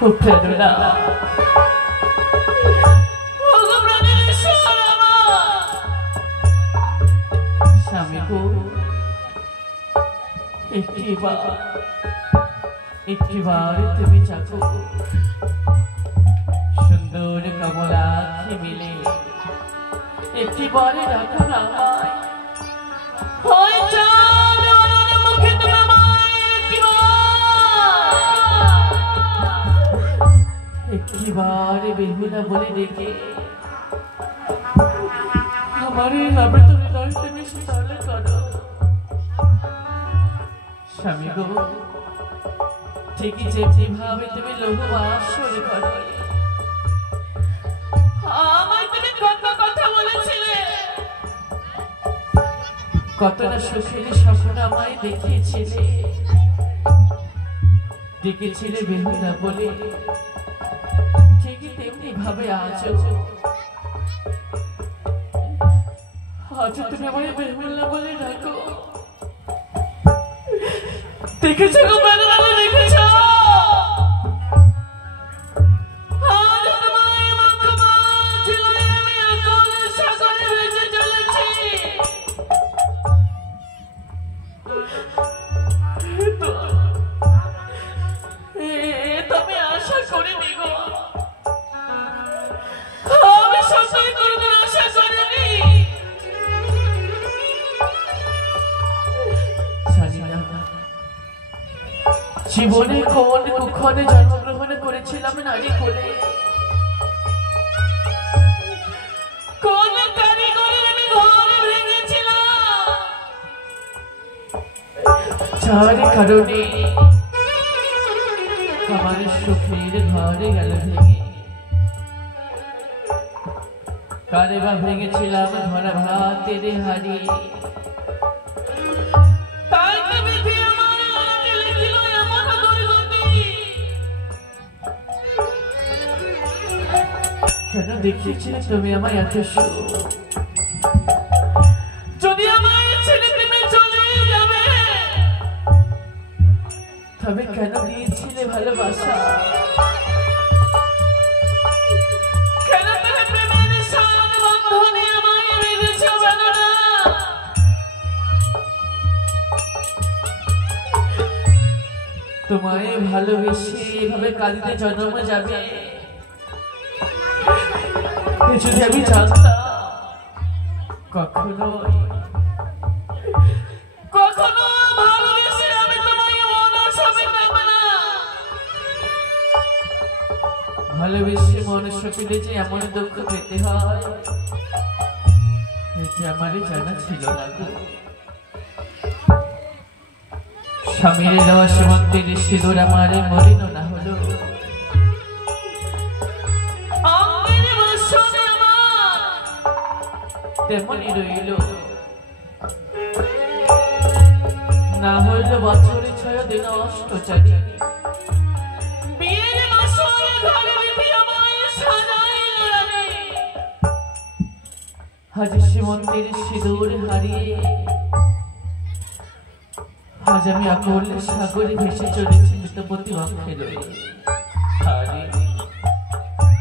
প্রেরণা স্বামী গো, একটিবার তুমি চাকো সুন্দর কমলা আঁখি মিলে একটিবারে রাখো না আমায়। একটিবার বেহুলা বলে ডেকে আমার এই আবেদন হৃদয় তুমি শীতল করো। স্বামী গো, ঠিকই যেভাবে তুমি লৌহ বাসর করো, আমায় তুমি কত কথা বলেছিলে, কত না সুখের স্বপ্ন আমায় দেখিয়েছিলে, ডেকেছিলে বেহুলা বলে, ঠিকই তেমনি ভাবে আজও তুমি আমায় বেহুলা বলে ডাকো। দেখেছো গো বেদনা, দেখেছো তবে আশা করিনি গো, আমি সত্যি করে আশা করিনি। জীবনে কোন কুক্ষণে জন্মগ্রহণ করেছিলাম নারী কোলে, কোন কারিগরে আমি ঘর ভেঙেছিলাম, যার কারণে আমার সুখের ঘরে গেল ভেঙে। কারে বা ভেঙেছিলাম ধরা ভাতের হাড়ি, কেন দেখিয়েছিলে তুমি আমায় এত সুখ? যদি আমায় ছেড়ে তুমি চলে যাবে, তবে কেন দিয়েছিলে ভালোবাসা? কেন তুমি প্রেমের সাত বন্ধনে আমায় বেঁধেছ বেদনা? তোমায় ভালোবেসে এভাবে কাঁদিতে জন্ম যাবে যদি আমি জানতাম, কখনো কখনো ভালোবেসে আমি তোমায় মনস হবে না। ভালোবেসে মনস পেলে যে এমন দুঃখ পেতে হয়, এটি আমার জানা ছিল না গো। স্বামীর দেওয়া সীমন্তের সিঁদুর আমার মলিন না হলো, তেমনি রইল না হইল বছরে 6 দিন অষ্টচারী। আজ সীমন্তের সিঁদুর হারিয়ে আজ আমি আকুল সাগরে ভেসে চলেছি মৃতপতি বক্ষে রয়ে। আরে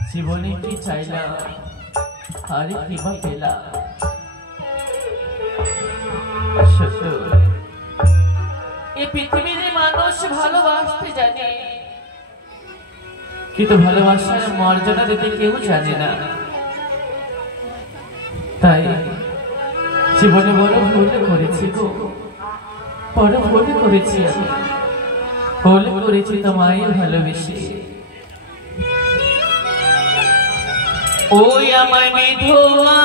জীবনে কি চাইলাম, আরে কি বা পেলাম? এই পৃথিবীর মানুষ ভালোবাসতে জানে, কিন্তু ভালোবাসার মর্যাদা দিতে কেউ জানে না। তাই জীবনে বড় ভুল করেছি গো, বড় ভুল করেছি আমি, ভুল করেছি তোমায় ভালোবেসে। ওই আমায় বিধবা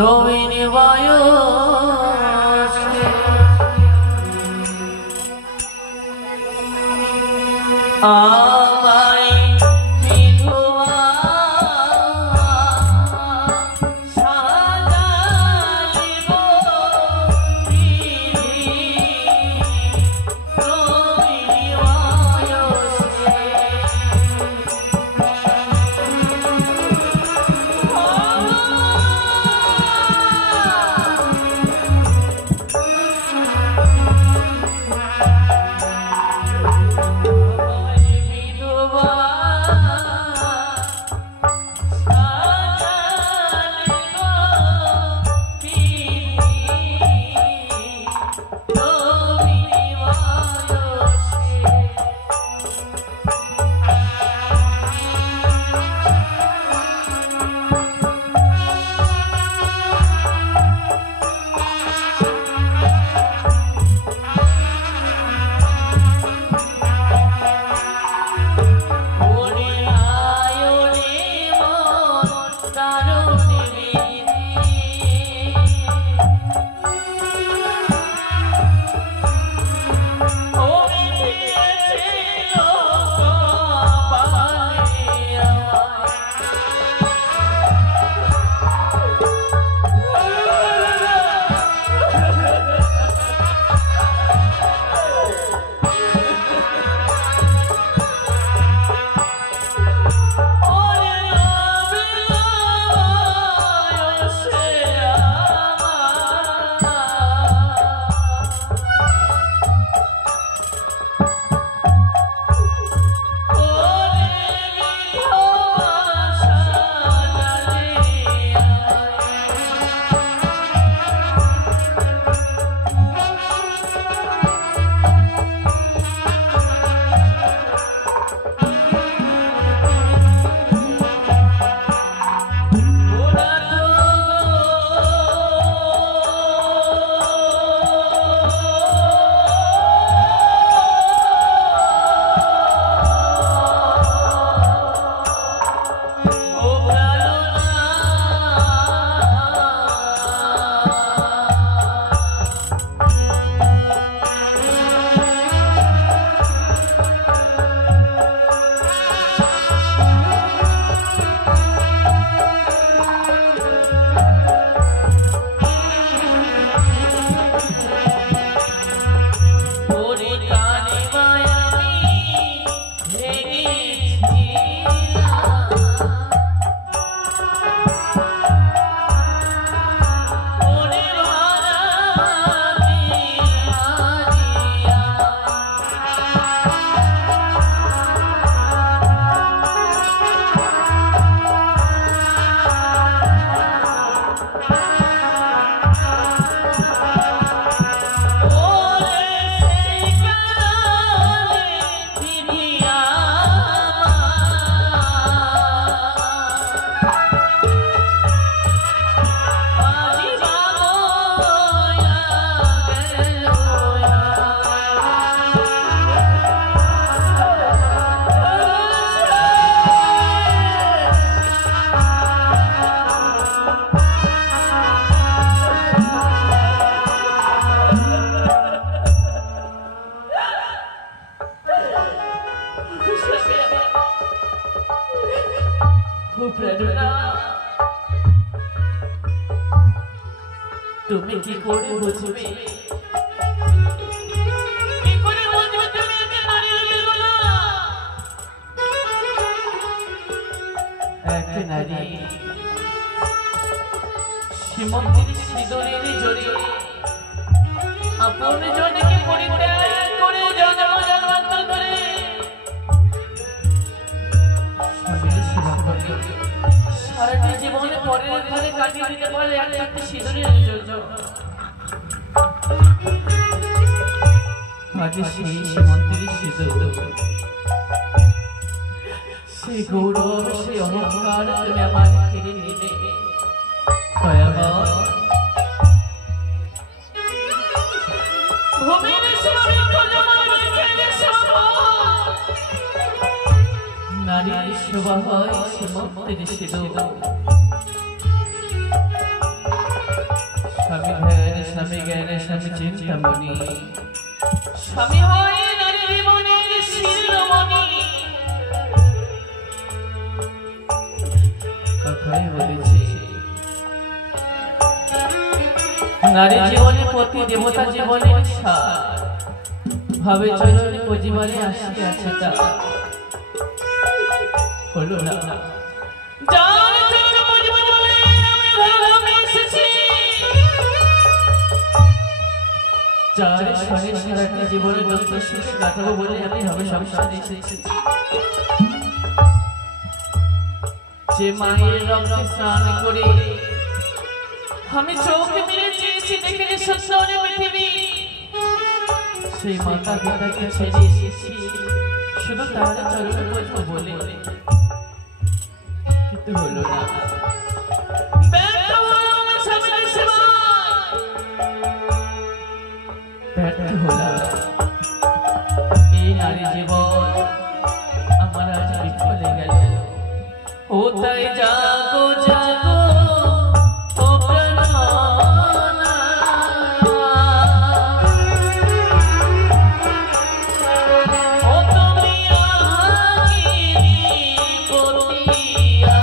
নবীন বয়সে আমায় বিধবা প্রেরণা তুমি কি করে বুঝবে এক নারী সীমন্তের সিঁদুরের জড়িয়ে আপন জনকে পরিত্যাগ করে জন্ম জন্মান্তর করে স্বামীর সেবা করে সারাটি জীবনে পরের ঘরে কাটিয়ে দিতে পারে একটি সিঁদুরের জন্য। আজ সেই সীমন্তের সিঁদুর সেই গৌরব সেই অহংকার তুমি আমার কেড়ে নিলে দয়াময় নারীর শোভা হয় সীমন্তের সিঁদুর। স্বামী ধ্যান স্বামী জ্ঞান স্বামী চিন্তামণি স্বামী হয় নারী জীবনের শিরোমণি। কথাই বলেছি নারী জীবনে প্রতি দেবতা জীবনের সার ভাবে চলনে পজিবারে আসতে আছে তা হলো না। যার সঙ্গে সারাটি জীবনের দুঃখ সুখে কাটাবো বলে আমি হবে সংসারে এসেছি। যে মায়ের রক্তে স্নান করে আমি চোখ মেলে চেয়েছি দেখে সত্য পৃথিবী সেই মাতা পিতাকে ছেড়ে এসেছি শুধু তার চরণ কথা বলে কিন্তু হলো না। ব্যর্থ হলাম এই নারী জীবন আমার আজ বিফলে গেল। ও তাই জাগো জাগো ও প্রাণনা ও তুমি আগিরি পতিয়া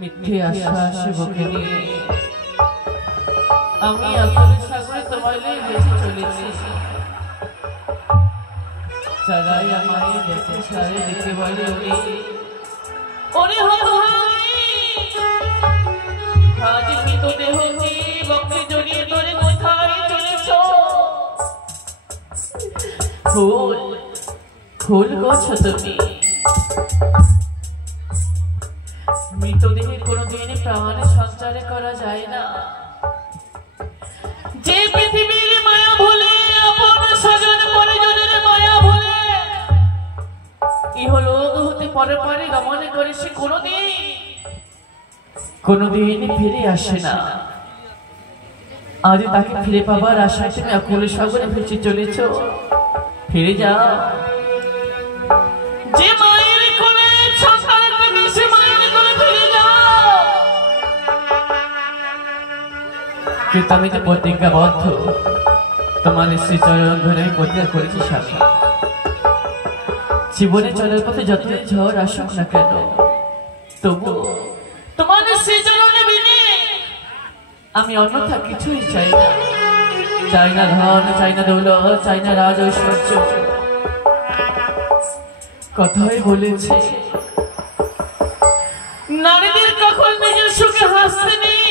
মিথ্যে আশ্বাস বুকে নিয়ে আমি আকুলের সাগরে তোমায় ভেসে চলেছি। যারাই আমায় দেখে সারে দেখে বলে ওরে আজ মৃতদেহ বক্তি জড়িয়ে ধরে কোথায় চলেছ? ফুল ফুল করছো তুমি মৃতদেহে কোনোদিন প্রাণ সঞ্চারে করা যায় না। যে পৃথিবীর মায়া ভুলে আপন স্বজন পরিজনের মায়া ভুলে ইহলোক হতে পরে পরে গমন করে সে কোনোদিন ফিরে আসে না। আজ তাকে ফিরে পাবার আশায় তুমি আকুলের সাগরে ভেসে চলেছ। ফিরে যাও। যে মায়ের কোলে সন্তানের থেকে সে মায়ের কোলে ফিরে যাও। কিন্তু আমি যে প্রতিজ্ঞাবদ্ধ তোমার শ্রীচরণ ধরে প্রতিজ্ঞা করেছি স্বামী, জীবনে চলার পথে যত ঝড় আসুক না কেন তবু তোমার শ্রীচরণে বিনে আমি অন্যথা কিছুই চাই না। চাই না ধন, চাই না দৌলত, চাই না রাজ ঐশ্বর্য। কথাই বলেছে নারীদের কখন নিজের সুখে হাসতে নেই,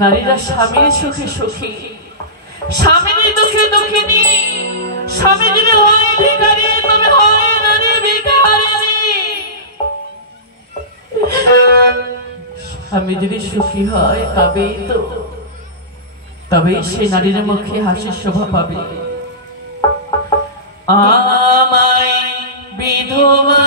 নারীরা স্বামীর সুখে সুখী, স্বামীর দুঃখে দুঃখিনী। স্বামী যদি হয় ভিখারি তবে হয় নারী ভিখারিণী। স্বামী যদি সুখী হয় তবেই সে নারীর মুখে হাসির শোভা পাবে। আমায় বিধবা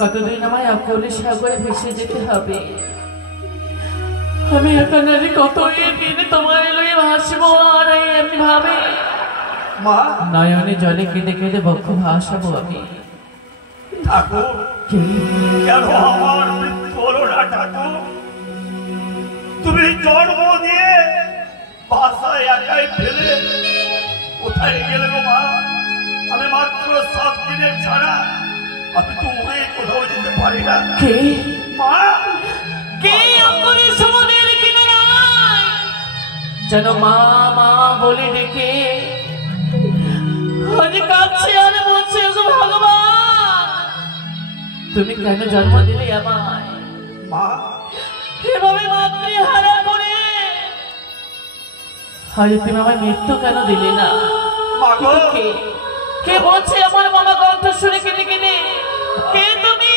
কতদিন আমায় আকুলে সাগরে ভেসে যেতে হবে। আমি এখানে কত দিন তোমার লয়ে ভাসবো আর এমনি ভাবে নয়নে জলে কেঁদে কেঁদে বক্ষ ভাসাবো আমি। তুমি জন্ম দিয়ে বাসায় একাই ফেলে কোথায় গেলে গো মা? আমি মাত্র 7 দিনের ছাড়া আমি তো উড়ে কোথাও যেতে পারি না। যেন মা মা বলে ডেকে কাঁদছে আর বলছে ভগবান তুমি কেন জন্ম দিলে আমায় এভাবে মাতৃহারা করে? হয়তো তুমি আমার মৃত্যু কেন দিলে না? কে বলছে আমার মামা কণ্ঠ শুনে কেটে কেটে? কে তুমি?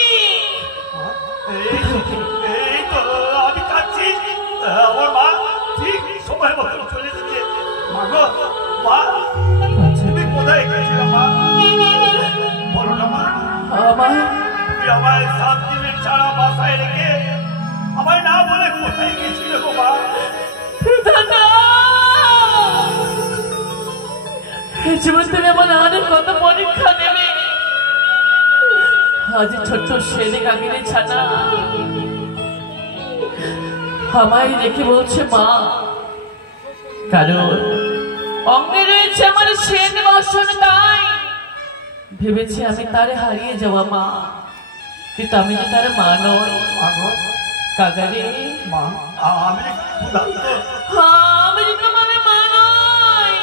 এই তো আমি কাঁদছি, আমার মা ঠিক সময় মতো চলে যেতে। মা তুমি কোথায় গেছিলে মা? বলো না মা। তুমি আমায় 7 দিনের ছাড়া বাসায় রেখে আমায় না বলে কোথায় গেছিলে গো মা? জীবন তুমি আমার আরো কত পরীক্ষা নেবে। আজ ছোট্ট ছেলে কাকিরে ছানা আমায় রেখে বলছে মা, কারণ অঙ্গে রয়েছে আমার সেন বসন। তাই ভেবেছে আমি তারে হারিয়ে যাওয়া মা, কিন্তু আমি তো তার মা নই। কাকারে আমি তোমার মা নই।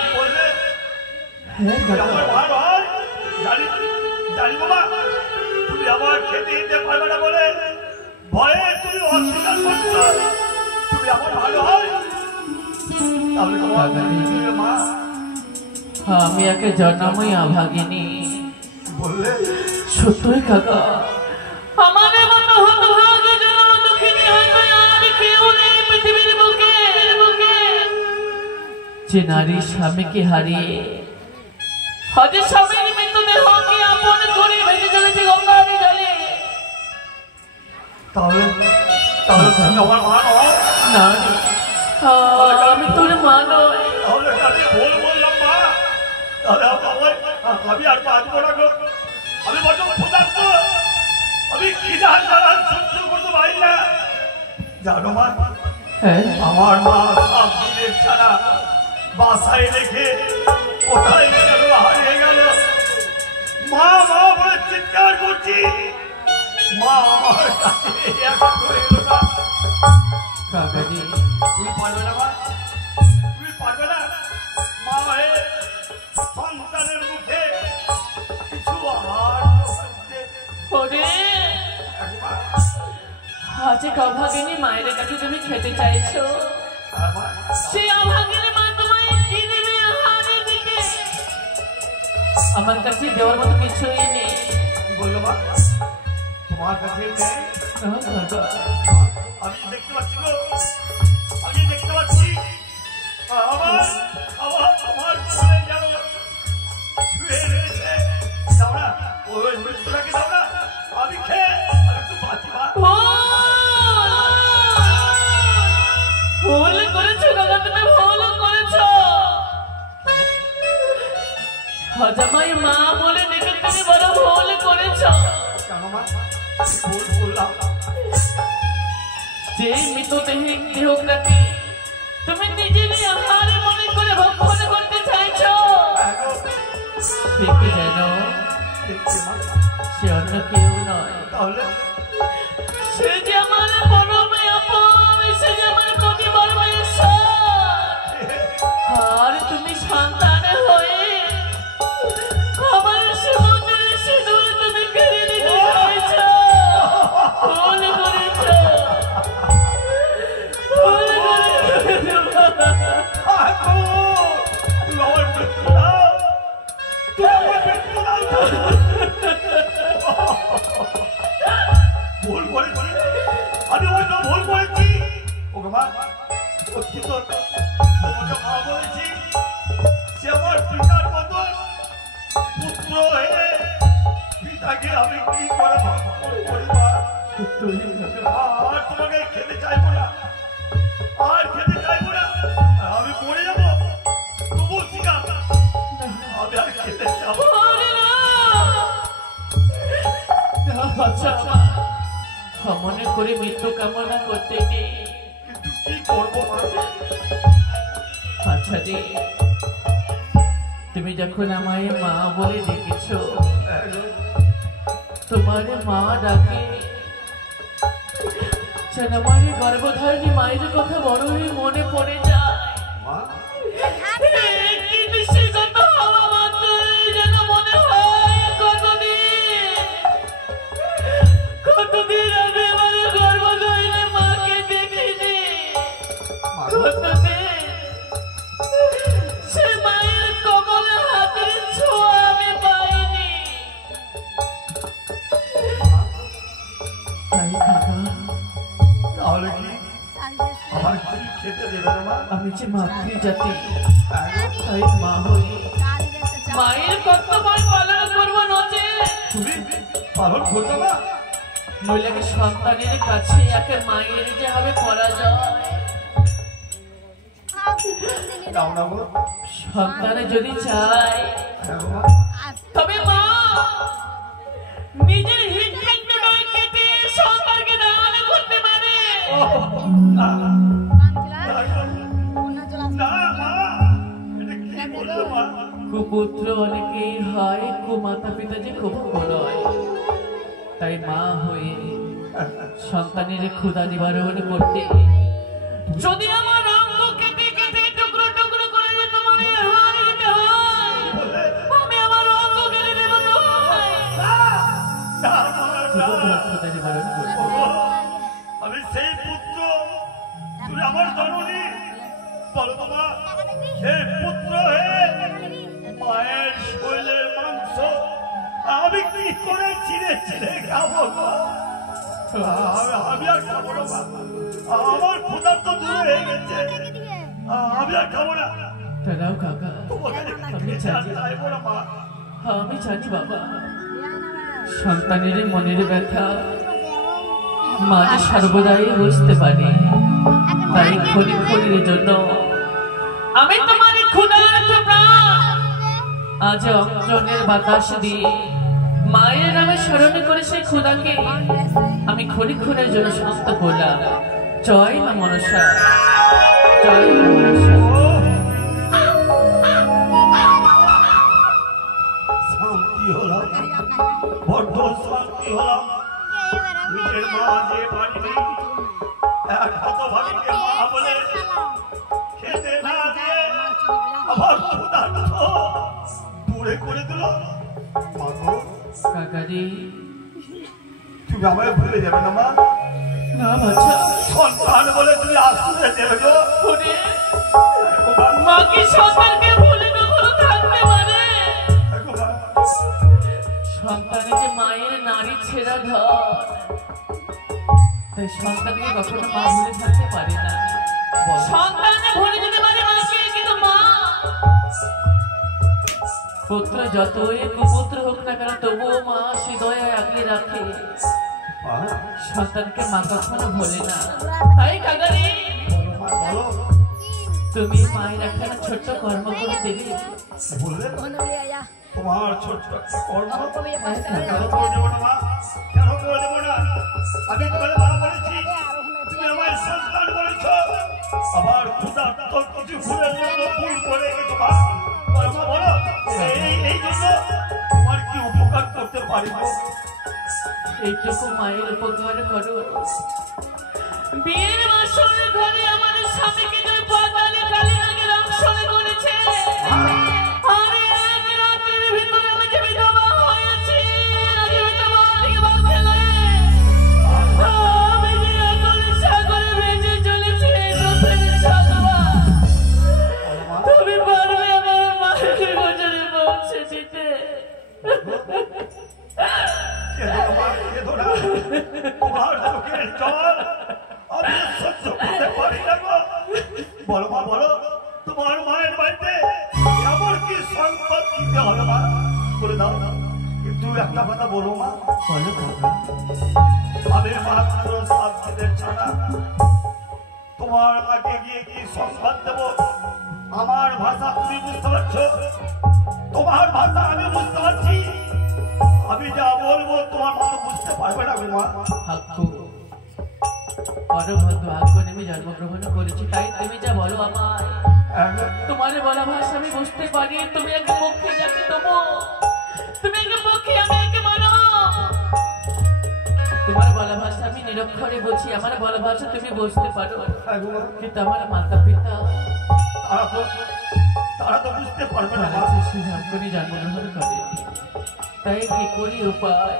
তুমি আমার খেতে দিতে পারবে না বলে ভয়ে তুমি অস্বীকার করছো। তুমি আমার ভালো হয় আমি একে জন্মই অভাগিনী বললে সত্যই কাকা। আমাদের মতো হতভাগী জন্ম দুঃখিনী হয়তো আর কেউ নেই পৃথিবীর বুকে যে নারী স্বামীকে হারিয়ে আজ স্বামীর মৃত্যুদেহকে আপন করে ভেসে চলেছে গঙ্গার জলে। তাহলে তাহলে তুমি আমার মা নও? না রে, আমি তোর মা নই। তাহলে আমি ভুল বললাম মা। তাহলে আমি আর বাঁচবো না গো। আমি বড্ড ক্ষুধার্ত, আমি খিদার দ্বারা সহ্য করতে পারি না। জানো মা, আমার মা সব দিনের ছাড়া বাসায় রেখে কোথায় গেল, হারিয়ে গেল। মা মা বলে চিৎকার করছি, মা আমার কাছে এখনো এলো না। কাকাজি, তুমি পারবে না মা, তুমি পারবে না মা হয়ে সন্তানের মুখে কিছু ওরে আজকে অভাগিনী মায়ের কাছে তুমি খেতে চাইছো, সেই অভাগিনী মা তোমায় কি দেবে আহারের দিকে? আমার কাছে দেওয়ার মতো কিছুই নেই। কি বললো মা? তোমার কাছে নেই? আমি দেখতে পাচ্ছি গো, আমি দেখতে পাচ্ছি আমার আমার আমার কোলে যেন শুয়ে রয়েছে। দাও না, ওই মৃত্যুটাকে দাও না, আমি খেয়ে আমি একটু বাঁচি মা। ভুল করেছো দাদা, তুমি ভুল করেছো। হজামাই মা বলে ডেকে তুমি বড় ভুল করেছো। জানো মা, ভুল করলাম। যে মৃতদেহে দেহটাকে তুমি নিজেরই আহারে মনে করে ভক্ষণ করতে চাইছো, দেখে জানো সে অন্য কেউ নয়। তাহলে সে যে আমার পরম আপন, সে যে আমার প্রতি বড় ঈশ্বর। আর তুমি সন্তান হয়ে আমার সমুদ্রে সিঁদুর তুমি কেড়ে নিতে চাইছো। ভুল করেছো, ভুল করেছো। তুমি আমার মৃত্যু দাও, তুমি আমার মৃত্যু দাও। ভুল করেছি, আমি অন্য ভুল করেছি। ওকে মা, অতীত তোমাকে মা বলেছি, সে আমার পিতার মতন পুত্র হয়ে পিতাকে আমি কি করে ভক্ষণ করি মা? আর তোমাকে খেতে চাইবো না, আর খেতে চাইবো না। আমি মরে যাবো তবু শিখা, আমি আর খেতে চাবো মনে করে মৃত্যু কামনা করতে নেই, কিন্তু কি করবো মা? আচ্ছা রে, তুমি যখন আমায় মা বলে ডেকেছো, তোমার মা ডাকে যেন আমার গর্ভধারিণী মায়ের কথা বড়ই মনে পড়ে যায়। মা কিন্তু সে কথা হওয়া মাত্রই যেন মনে হয় কতদিন আমি আমার গর্ভধারিণী মাকে দেখিনি, কতদিন সে মায়ের কমলে হাতের ছোঁয়া আমি পাইনি। তাই কাকা, তাহলে কি আমার কি খেতে দেবে না মা? আমি যে মাতৃজাতি, তাই মা হয়ে মায়ের কর্তব্য পালন করবো, নচে তুমি পালন করবে না? নইলে সন্তানের কাছে একে মায়ের যে হবে পরাজয়। দাও না গো। সন্তানে যদি চায় হ্যাঁ গো মা। তবে মা নিজের হৃদপিণ্ড নয় কেটে সন্তানকে দান করতে পারে। না না মা, এটা কি বললো মা? কুপুত্র অনেকেই হয়, কুমাতা পিতা যে খুব নয়। তাই মা হয়ে সন্তানের ক্ষুধা নিবারণ করতে যদি আমার অঙ্গ কেটে কেটে টুকরো টুকরো করে যে তোমার আহার দিতে হয়, আমি আমার অঙ্গ কেটে দেব না। ক্ষুধা নিবারণ করবো। আমি সেই পুত্র, তুমি আমার জননী, বলো তো মা, সেই পুত্র হয়ে মায়ের শরীরের মাংস আমি কি করে চিড়ে চিড়ে খাবো গো? আমি আর খাবো না মা, আমার ক্ষুধার তো দূর হয়ে গেছে, আমি আর খাবো না। দাঁড়াও কাকা, আমি চাইবো না মা। আমি জানি বাবা, সন্তানের মনের ব্যথা মা যে সর্বদাই বুঝতে পারি, তাই ক্ষণিকের জন্য আমি তোমার ক্ষুধার্ত প্রাণ আজ অঞ্জনের বাতাস দিয়ে মায়ের নামে স্মরণ করে সেই ক্ষুধাকে আমি ক্ষণিকের জন্য শান্ত করলাম। জয় মা মনসা, জয় মা মনসা। শান্তি হলাম, বড্ড শান্তি হলাম। নিজের মা যে পারিনি, এক হতভাগীকে মা বলে খেতে না দিয়ে আবার ক্ষুধার্ত দূরে করে দিল। কাকারি, তুমি আমায় ভুলে যাবে না মা? না বাচ্চা, সন্তান বলে তুমি আসলে দেবে গো। মা কি সন্তানকে ভুলে কখনো থাকতে পারে? সন্তানে যে মায়ের নারী ছেঁড়া ধর, তাই সন্তানকে কখনো মা ভুলে থাকতে পারে না। সন্তানে ভুলে যেতে পারে মাকে, কিন্তু মা পুত্র যতই কুপুত্র হোক না কেন তবুও মা সে দয়া আগলে রাখে, সন্তানকে মা কখনো ভোলে না। তাই কাকারি, তুমি মায়ের একখানা ছোট্ট কর্ম করে দেবে। বললে তোমার ছোট্ট কর্ম কেন করে দেবো না মা? কেন করে দেবো না? আমি তোমার মা বলেছি, তুমি আমার সন্তান বলেছ, আবার ক্ষুধা তোর কিছু ভুলের জন্য ভুল করে গেছো মা। মা বলো, এই জন্য তোমার কি উপকার করতে পারিব? এইটুকু মায়ের উপকার করো। বিয়ের বাসরের ঘরে আমাদের স্বামীকে যে পাতালে কালী নাগের অংশনে করেছে, আরে এক রাতের ভিতরে আমি যে বিধবা হয়েছি, আগে বিধবা থেকে বাঁচতে নয়, আমি যে আগুনে সাগরে ভেসে চলেছি, দুধের সাগর। তুমি পারবে আমার মায়ের গোচরে পৌঁছে দিতে? তোমার চোখের জল আমি সহ্য করতে পারি না গো। বলো মা, বলো তোমার মায়ের বাড়িতে এমন কি সংবাদ দিতে হবে মা? বলে দাও না, কিন্তু একটা কথা বলো মা। বলো বাবা। আমি মাত্র 7 দিনের ছাড়া তোমার মাকে গিয়ে কি সংবাদ দেব? আমার ভাষা তুমি বুঝতে পারছো, তোমার ভাষা আমি বুঝতে পারছি। আমি যা বলবো তোমার মতো বুঝতে পারবে না গো মা। হাক্কু পরবন্ধু হাক্কু আমি জন্মগ্রহণ করেছি, তাই তুমি যা বলো আমায় তোমার বলা ভাষা আমি বুঝতে পারি। তুমি এক পক্ষে যাকে দেবো, তুমি এক পক্ষে আমি একে মানো। তোমার বলা ভাষা আমি নিরক্ষরে বুঝি, আমার বলা ভাষা তুমি বুঝতে পারো, কিন্তু আমার মাতা পিতা তারা তো বুঝতে পারবে না। হাক্কুনি জন্মগ্রহণ করেনি, তাই কি করি উপায়?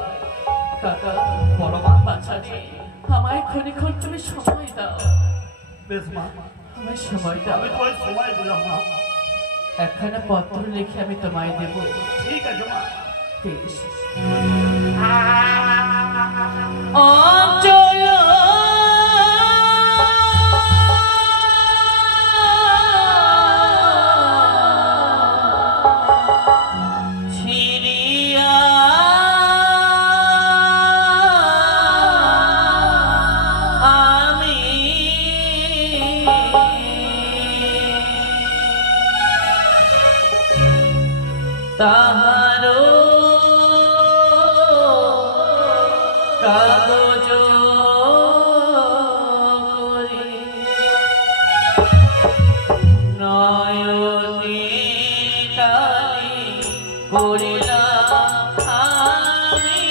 কাকা বড় মা বাঁচানি, আমায় ক্ষণিক্ষণ তুমি সময় দাও। বেশ মা, আমায় সময় দাও। আমি তোমায় সময় দিলাম মা। একখানা পত্র লিখে আমি তোমায় দেব। ঠিক আছে মা। ঠিক আছে। অঞ্চল তাহারো কাগজ করি নয়নে কালি করিলাম আমি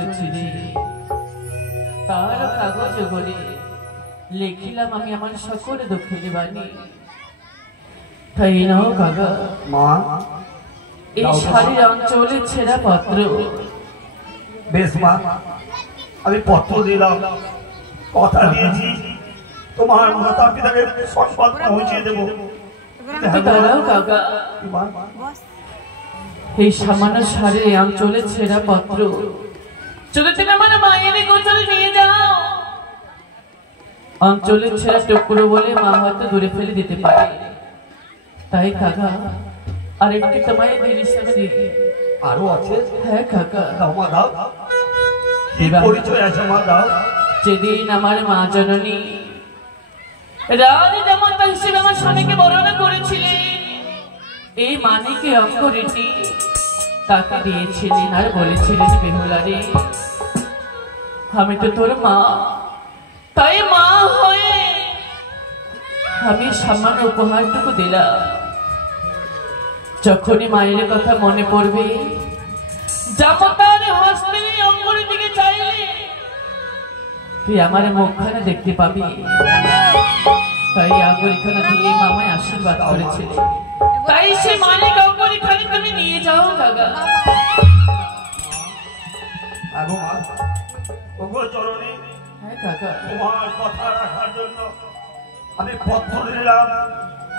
চলেছি রে, তার কাগজ করে লিখিলাম আমি আমার সকল দুঃখের বাণী। তাই নাও কাকা, মা এই শাড়ির অঞ্চলে ছেঁড়া পত্র। বেশ মা, আমি পত্র দিলাম, কথা দিয়েছি তোমার মাতা পিতাকে সংবাদ পৌঁছে দেবো। দাঁড়াও কাকা, এই সামান্য শাড়ির এই অঞ্চলে ছেঁড়া পত্র চলে চলে আমার মায়ের গোচরে নিয়ে যাও। অঞ্চলের ছেঁড়া টুকরো বলে মা হয়তো দূরে ফেলে দিতে পারে, তাই কাকা আর একটি তোমায় জিনিস আমি দিই। আরো আছে? হ্যাঁ কাকা, দাও মা, দাও। কি পরিচয় আছে মা, দাও। যেদিন আমার মা জননী রাজ জামাতা হিসেবে আমার স্বামীকে বর্ণনা করেছিলেন, এই মানিকে অঙ্গরেটি তাকে দিয়েছিলেন আর বলেছিলেন, বেহুলারে আমি তো তোর মা, তাই মা হয়ে আমি সামান্য উপহারটুকু দিলাম। যখনই মায়ের কথা মনে পড়বে, জামাতার হস্তে অঙ্গরের দিকে চাইলে তুই আমার মুখখানা দেখতে পাবি। তাই আঙ্গুরিখানা দিয়ে মামায় আশীর্বাদ করেছিল, তাই সে মানিক আঙ্গুরিখানি তুমি নিয়ে যাও কাকা। আগো মা, ওগো চরণী, হ্যাঁ কাকা, তোমার কথা রাখার জন্য আমি পত্র নিলাম,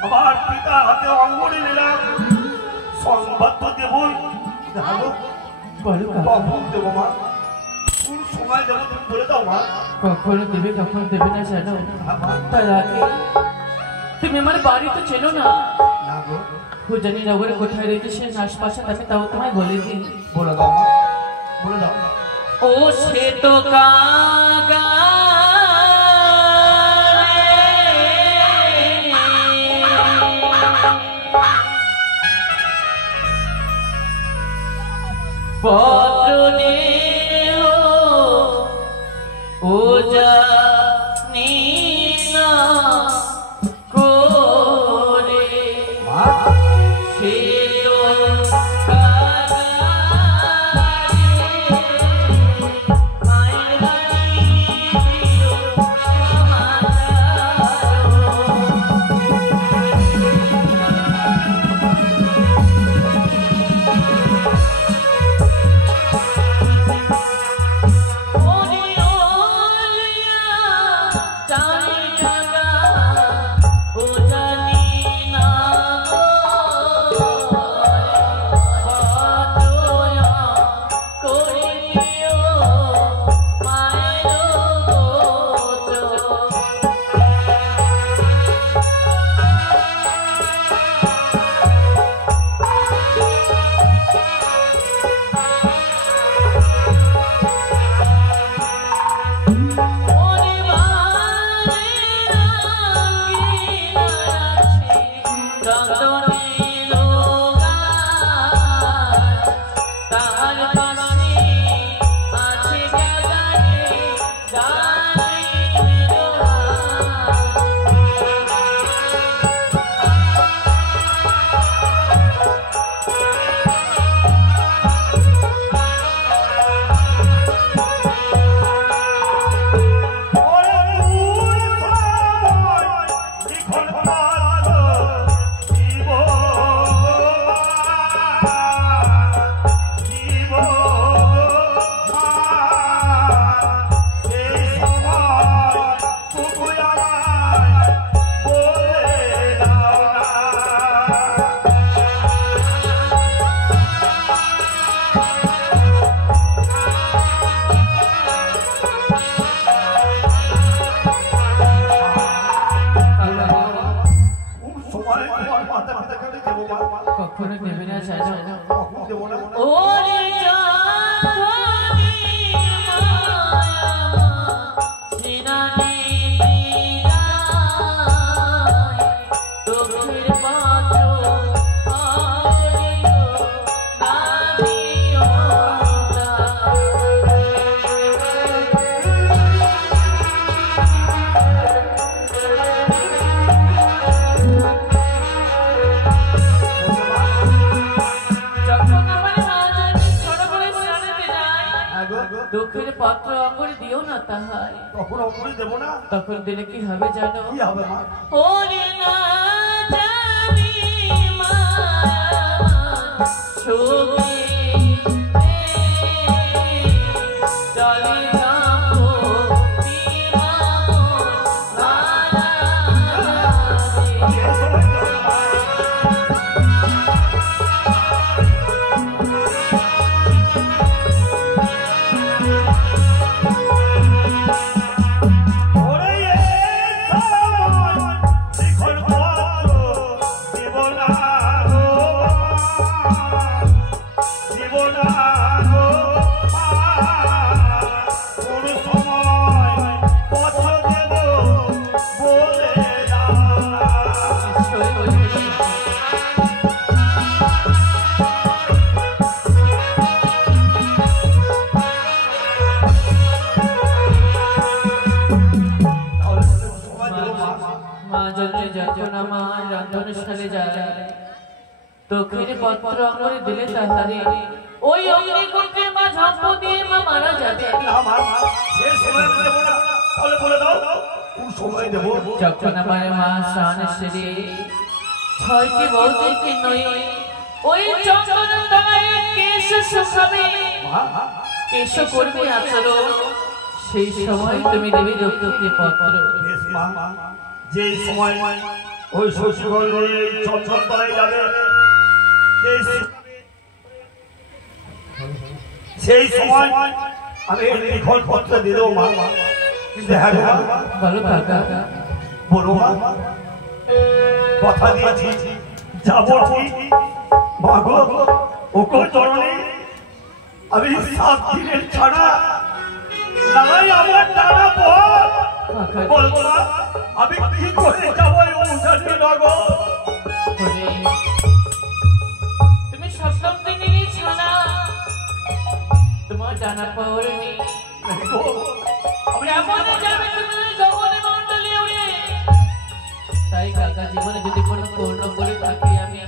আমার পিতা হাতে অঙ্গুরি নিলাম, সংবাদ তো দেবই। দেখো বলো কাকা, কখন দেবো মা, কোন সময় দেবো তুমি বলে দাও মা। কখনো দেবে কখন দেবে না জানো, তার আগে তুমি আমার বাড়ি তো চেনো না। না গো, খুজানি নগরে কোথায় রয়েছে সে আশপাশে তাকে তাও তোমায় বলে দিই। বলে দাও মা, বলে দাও। ও সে তো কাকা পত্র দেহ ও জানি না করে মা, সে তো কাকা মায়ের বাড়ি দিল সমাচার। দুঃখের পাত্র অঙ্গরে দিও না তাহার। তখন অঙ্গরে দেবো না? তখন দিলে কি হবে জানো? কি হবে মা? ওরে না জানি মা শোকে চলে যাবো দক্ষিণে পত্র অঙ্গরে দিলে তাহারে ওই অগ্নিকুণ্ডে মা ঝম্প দিয়ে মা মারা যাবে। যখন আমার মা স্নান সেরে 6টি বৌদিকে নয় ওই চন্দন তলায় কেশ শুকাবে, কেশ করবে আচরণ, সেই সময় তুমি দেবে দক্ষিণে পত্র। যে সময় ওই শ্বশুরঘরে চঞ্চল তলায় যাবে সেই সময় আমি লিখন পত্র দিয়ে দেবো মা। কিন্তু হ্যাঁ বলো কাকা, বলো মা, কথা দিয়েছি যাবো মা গো, ওকে চরণে আমি 7 দিনের ছাড়া নাই আমার টানা বলবো না। আমি কি করে যাবো উঠানি নগর? তুমি সব দিনেরই ছানা, তোমার ডানা পাওয়ার নেই। কেমনে যাবে তুমি গগনে মণ্ডলে উড়ে? তাই কাকা জীবনে যদি কোনো পূর্ণ করে থাকি আমি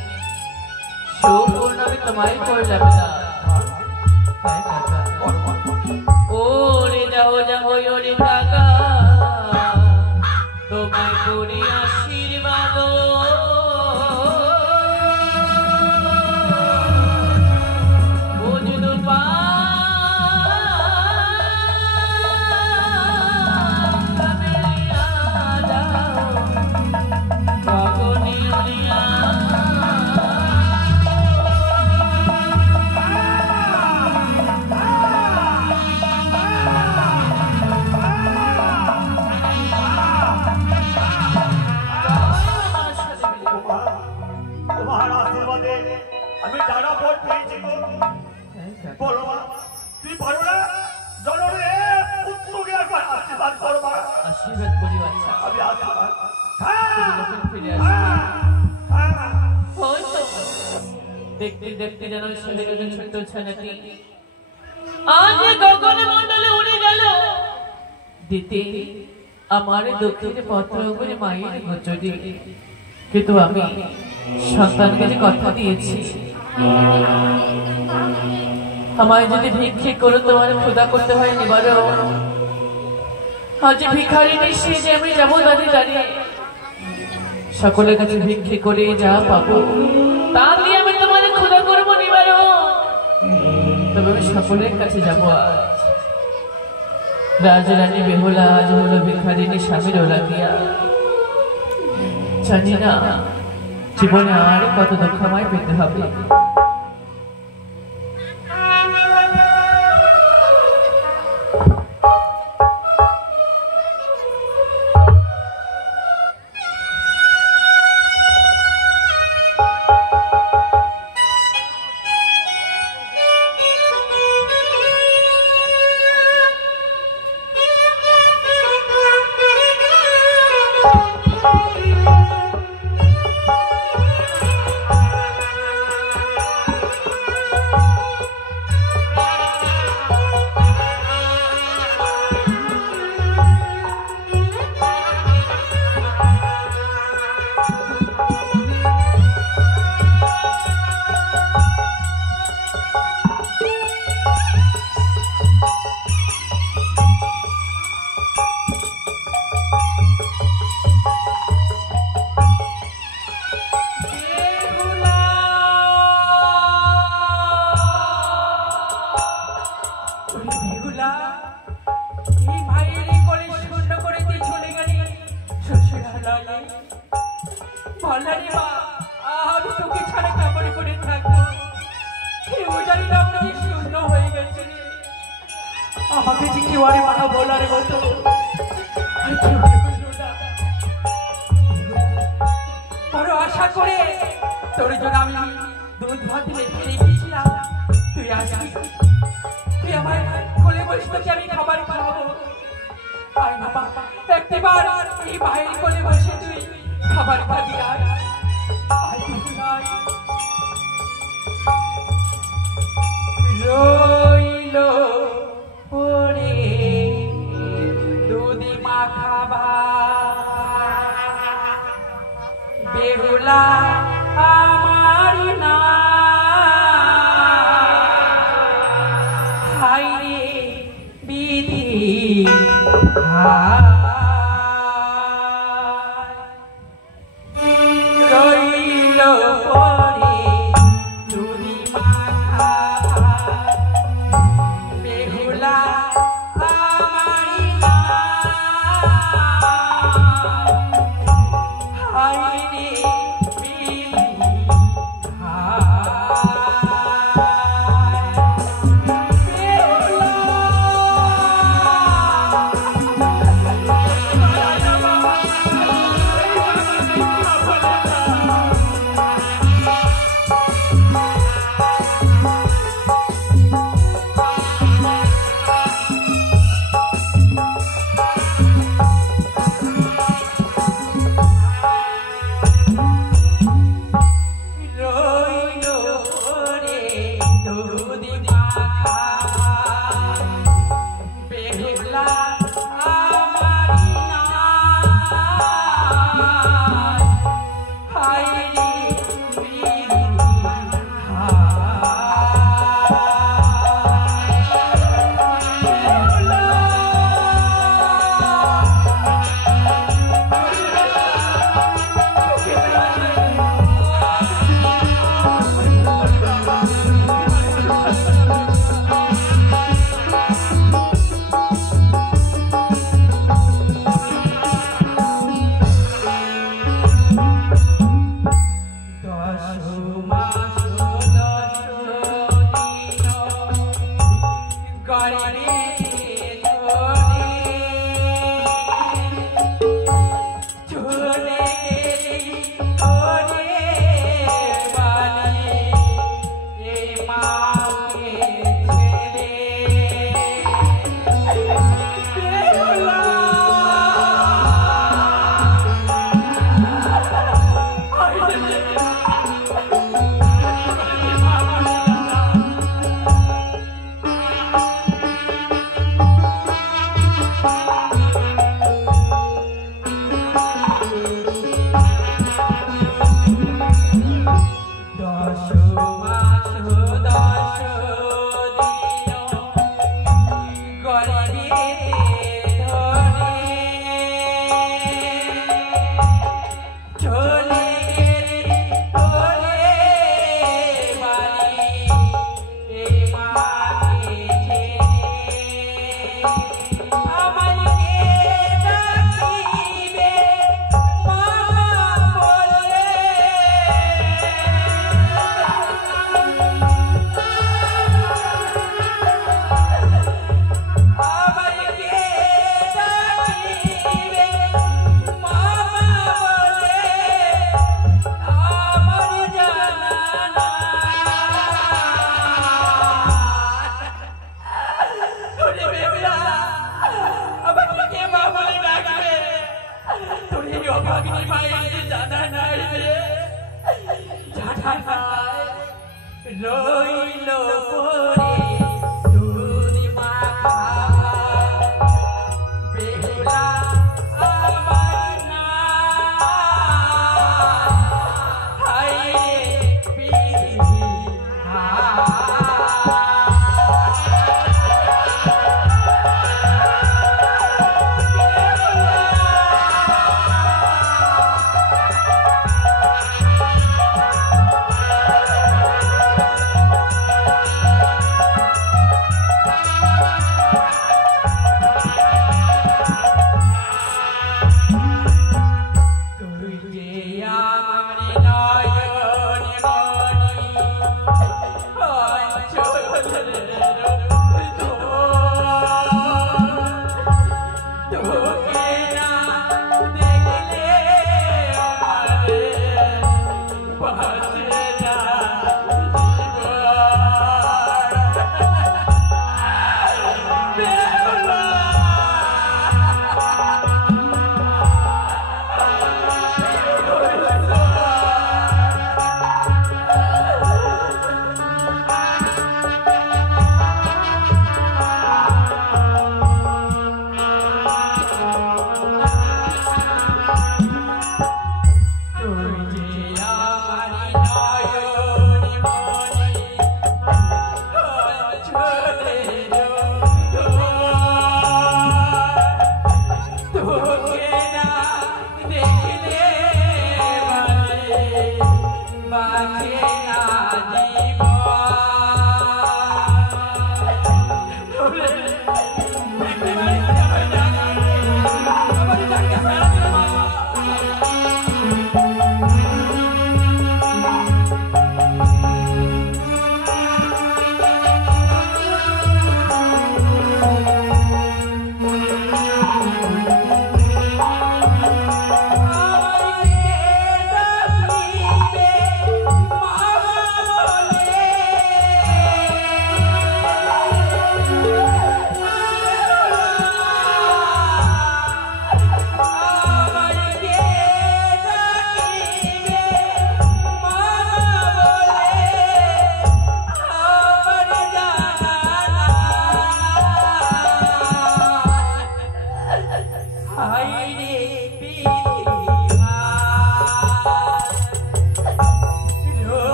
সুপূর্ণ আমি তোমায় করে যাবে না। তাই কাকা ওরে যাও যাও ওরে কাকা তোমায় করি আশীর্বাদ। আমি টানা পথ পেয়েছি। বলো মা, তুই পারো না? জনরে পুত্রকে একবার আশীর্বাদ করো মা। আশীর্বাদ করি বাচ্চা, আমি আশীর্বাদ ফিরে আসি। দেখতে দেখতে যেন ছোট্ট ছানাটি আজ গগনে মণ্ডলে উড়ে গেল। দিতে আমার দক্ষিণে পত্র করে মায়ের গোচরে, কিন্তু আমি সন্তানকে যে কথা দিয়েছি আমায় যদি ভিক্ষে করো তোমার ক্ষুধা করতে হয় নিবারণ। আজ ভিখারিনী সে যে আমি যাবো দাঁড়িয়ে দাঁড়িয়ে সকলের কাছে ভিক্ষে করে যা পাবো তা দিয়ে আমি তোমার ক্ষুধা করবো নিবারণ। তবে আমি সকলের কাছে যাবো। আজ রাজরানী বেহুলা আজ হলো ভিখারিনী স্বামীর লাগিয়া। জানি না জীবনে আর কত দুঃখময় পেতে হবে। বেহুলা এই ভাইয়ের কোলে শূন্য করে দিয়ে চলে গেলি শ্বশুরালয়ে। বললারে মা, আমি তোকে ছাড়া কাপড় করে থাকবো, কেউ জানি না আমি শূন্য হয়ে গেছে। আমাকে যে কেউ আরে মা বলার মতো আর কেউ বললো না। বড় আশা করে তোর জন্য আমি দুধ ভাত রেখে রেখেছিলাম, তুই আসবি, তুই আমার কোলে বসে তোকে আমি খাবার খাওয়াবো। আয় না বাবা, একটিবার এই ভাইয়ের কোলে বসে তুই খাবার খাবি। আয় আয় রইল পরে দুধি মাখা ভাত, বেহুলা আমার না হাইরে বিধি রইল পরে দুধি মাখা বেহুলা আমারি না হাইরে বেহুলা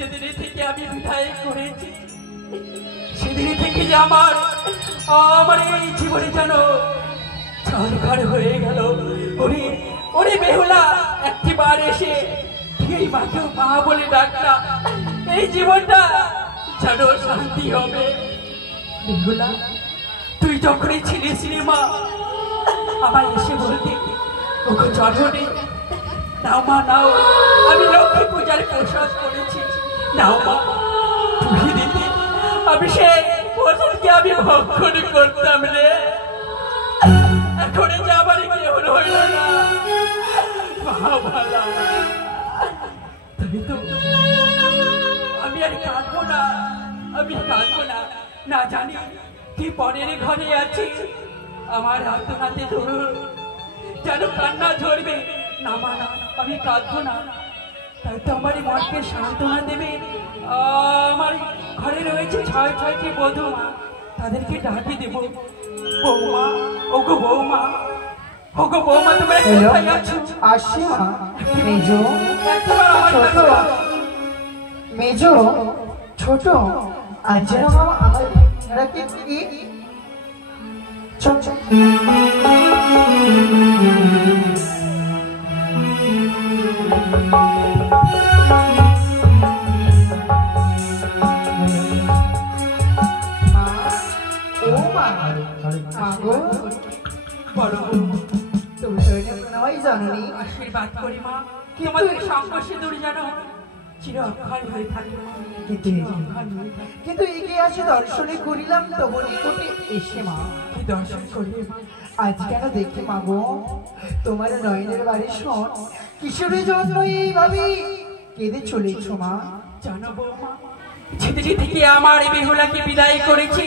যেদিন থেকে আমি বিদায় করেছি সেদিন থেকে যে আমার এই জীবনে যেন ছলঘর হয়ে গেল। ওরে ওরে বেহুলা, একটিবার এসে এই মাকেও মা বলে ডাকলা, এই জীবনটা যেন শান্তি হবে। বেহুলা, তুই যখনই ছিলিস রে মা, আমার এসে বলতে ওকে চরণে নাও মা নাও, আমি লক্ষ্মী পূজার প্রসাদ করেছি, নাও মা তুই দিতে, আমি সেই প্রসাদকে আমি ভক্ষণ করতাম রে। এখন যে আমার কেউ রইল না মা ভালা, তবে তো আমি আর কাঁদবো না, আমি কাঁদবো না। না জানি কি পরের ঘরে আছি, আমার আত্মনাতে ধরুন যেন কান্না ঝরবে। না মা না, আমি কাঁদবো না। তাই তো আমার মনকে সান্ত্বনা দেবে। আমার ঘরে রয়েছে 6টি বধূ মা, তাদেরকে ডাকি দেব। বৌমা, ওগো বৌমা, ওগো বৌমা, তোমরা কোথায় আছো? আসি মা। মেজো, ছোট, মেজো, ছোট, আজ যেন আমার রাখি কি ছোট জানি আশীর্বাদ করি মা, তোমাদের সংকোচে দূর জানো চির অক্ষয় হয়ে থাকে। কিন্তু এগিয়ে আসে দর্শনে করিলাম তবু নিকটে এসে মা কি দর্শন করি আজ কেন দেখি মাগো তোমার নয়নের বাড়ি শোন কিশোরের জন্য এইভাবে কেঁদে চলেছ মা। জানো বৌমা, যেদিন থেকে আমার এই বেহুলাকে বিদায় করেছি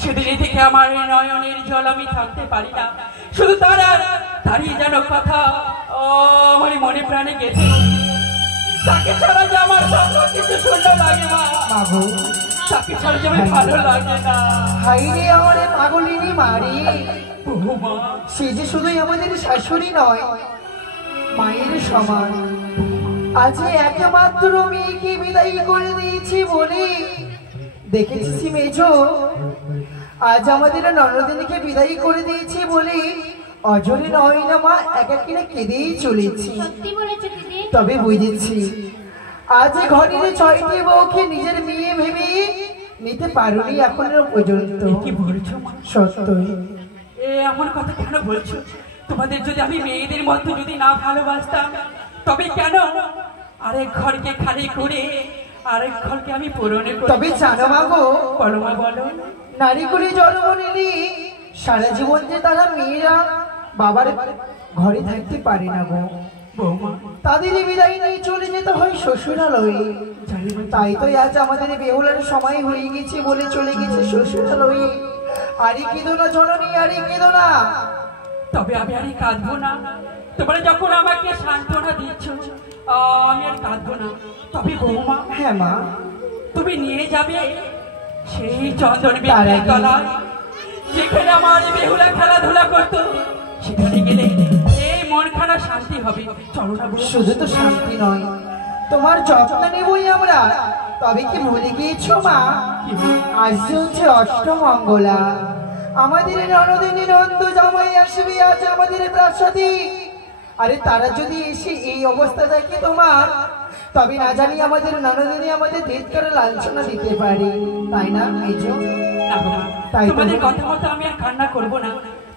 সেদিন থেকে আমার নয়নের জল আমি থাকতে পারি না। শুধু তারই যেন কথা আমার মনে প্রাণে গেছে। তাকে ছাড়া যে আমার সব কিছু সুন্দর লাগে মা, মাগো তাকে ছাড়া যে আমার ভালো লাগে না। হাই রে আমার পাগলিনী মারি, বৌমা সে যে শুধুই আমাদের শাশুড়ি নয়, মায়ের সমান। আজ একমাত্র মেয়েকে বিদায় করে দিয়েছি বলে দেখেছিস মেজো, আজ আমাদের ননদিনীকে বিদায় করে দিয়েছি বলে অজরে নয় না মা একাকিনে কেঁদেই চলেছি। তবে বুঝেছি আজ ঘরের 6টি বউকে নিজের মেয়ে ভেবে নিতে পারোনি এখনো পর্যন্ত। কি বলছো মা? সত্যই। এমন কথা কেন বলছো? তোমাদের যদি আমি মেয়েদের মতো যদি না ভালোবাসতাম তবে কেন আরেক ঘরকে খালি করে আরেক ঘরকে আমি পূরণে করি? তবে জানো মাগো, বলো মা বলো, নারী করে জন্ম নিলে সারা জীবন যে তারা মেয়েরা বাবার ঘরে থাকতে পারে না গো বৌমা। তাদের বিদায় নিয়ে চলে যেতে হয় শ্বশুরালয়ে। তাই তো আজ আমাদের বেহুলার সময় হয়ে গেছে বলে চলে গেছে শ্বশুরালয়ে। আরে কেঁদো না জননী, আরে কেঁদো না। তবে আমি আর কাঁদবো না। তোমরা যখন আমাকে সান্ত্বনা দিচ্ছ আমি আর কাঁদবো না। তবে বৌমা, হ্যাঁ মা, তুমি নিয়ে যাবে সেই চন্দন বৃক্ষের তলায় যেখানে আমার বেহুলা খেলাধুলা করতো। সেখানে গেলে এই মনখানা শান্তি হবে। চলো না। শুধু তো শান্তি নয়, তোমার যত্ন নেবই আমরা। তবে কি ভুলে গিয়েছো মা, আজ হচ্ছে অষ্টমঙ্গলা। আমাদের ননদিনী নন্দ জামাই আসবে আজ আমাদের প্রাসাদে। আরে তারা যদি এসে এই অবস্থা দেখে তোমার, তবে না জানি আমাদের ননদিনী আমাদের ধিক্কার লাঞ্ছনা দিতে পারে, তাই না মেজো? তাই তোমাদের কথা মতো আমি আর কান্না করবো না।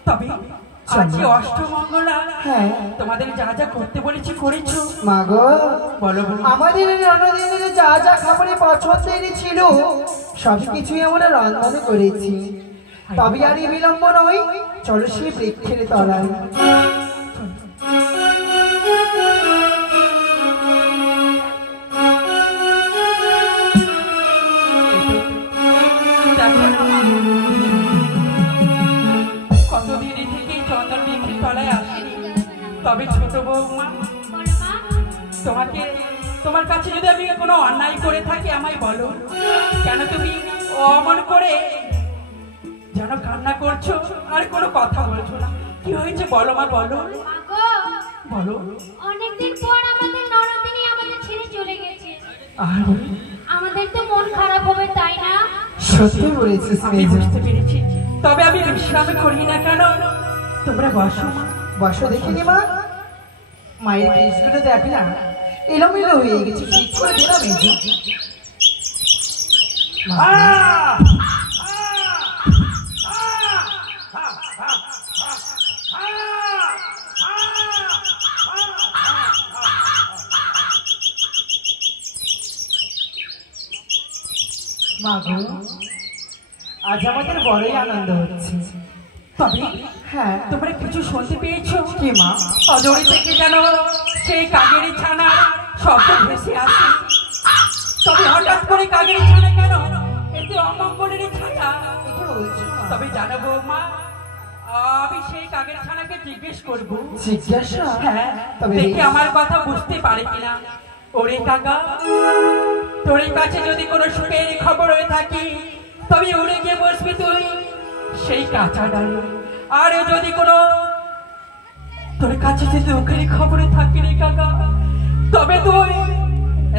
তবে আজকে অষ্টমঙ্গলা, হ্যাঁ তোমাদের যা যা করতে বলেছি করেছো মাগো? বলো। আমাদের ননদিনীর যা যা খাবারে পছন্দের ছিল সবকিছুই আমরা রন্ধন করেছি। তবে আর বিলম্ব নয়, চলো সেই বৃক্ষের তলায়। কতদিন থেকে চন্দন বৃক্ষের তলায় আসেনি। তবে ছোট বৌমা, তোমার কাছে যদি আমি কোনো অন্যায় করে থাকি আমায় বলো। কেন তুমি অমন করে যেন কান্না করছো আর কোনো কথা বলছো না? কি হয়েছে বলো মা, বলো বলো। অনেকদিন পর আমাদের ননদিনী আমাদের ছেড়ে চলে গেছে। আর আমাদের তো মন খারাপ হবে তাই না? সত্যি বলেছিস আমি মেজো। বুঝতে পেরেছি, তবে আমি বিশ্রাম করি না কেন? তোমরা বসো মা। বসো দেখিনি মা, মায়ের কেসগুলো দেখ না, এলোমেলো হয়ে গেছে, ঠিক করে দে না মেজো। মা, মা গো, আজ আমাদের বড়ই আনন্দ হচ্ছে। তবে হ্যাঁ, তোমরা কিছু শুনতে পেয়েছো? কি মা? অদূরে থেকে যেন সেই কাগেরি ছানার শব্দ ভেসে আসে। তবে হঠাৎ করে কাগেরি ছানা কেন? এতে অমঙ্গলের ছায়া। এটা বলছো মা? তবে জানো বৌমা, আমি সেই কাগের ছানাকে জিজ্ঞেস করবো। জিজ্ঞাসা? হ্যাঁ, তবে দেখি আমার কথা বুঝতে পারে কিনা। ওরে কাকা, তোর কাছে যদি কোনো সুখের খবর হয়ে থাকে তবে উড়ে গিয়ে বসবি তুই সেই কাঁচা ডালে। আর যদি কোনো তোর কাছে যদি দুঃখের খবরে থাকে রে কাকা, তবে তুই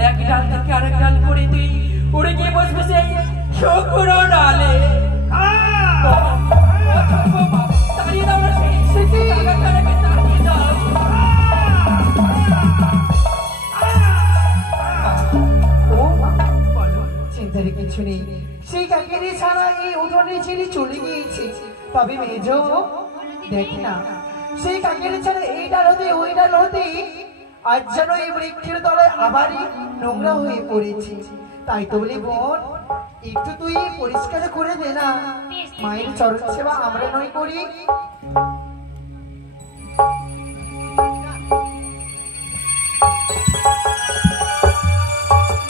এক ডাল থেকে আরেক ডাল করে তুই উড়ে গিয়ে বসবি সেই শুকনো ডালে। তাড়িয়ে দাও না সেই কাকা ছানাকে, তাড়িয়ে দাও। ও মা, বলো। চিন্তার কিছু নেই, সেই কাকেরি ছাড়া এই উঠোনে ছেড়ে চলে গিয়েছে। তবে মেজো দেখ না, সেই কাকেরি ছাড়া এই ডাল হতে ওই ডাল হতে আজ যেন এই বৃক্ষের তলায় আবারই নোংরা হয়ে পড়েছে। তাই তো বলি বোন, একটু তুই পরিষ্কার করে দে না, মায়ের চরণ সেবা আমরা নয় করি।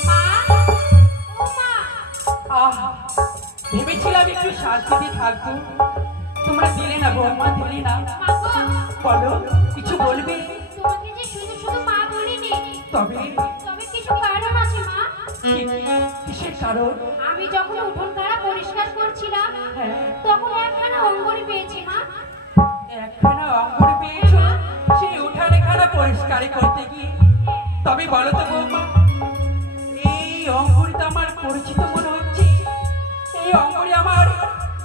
মা, ও মা, আহা, ভেবেছিলাম একটু শান্তিতে থাকবো, তোমরা দিলে না বৌমা, দিলে না। মা গো, বলো, কিছু বলবে? তোমাকে যে শুধু শুধু মা বলিনি, তবে তবে কিছু কারণ আছে মা। কিসের কারণ? আমি যখন উঠোন কারা পরিষ্কার করছিলাম হ্যাঁ, তখন একখানা অঙ্গরি পেয়েছি মা। একখানা অঙ্গর পেয়েছো সেই উঠানেখানা পরিষ্কার করতে গিয়ে? তবে বলো তো বৌমা, এই অঙ্গুরি তো আমার পরিচিত মনে হচ্ছে। এই অঙ্গুরি আমার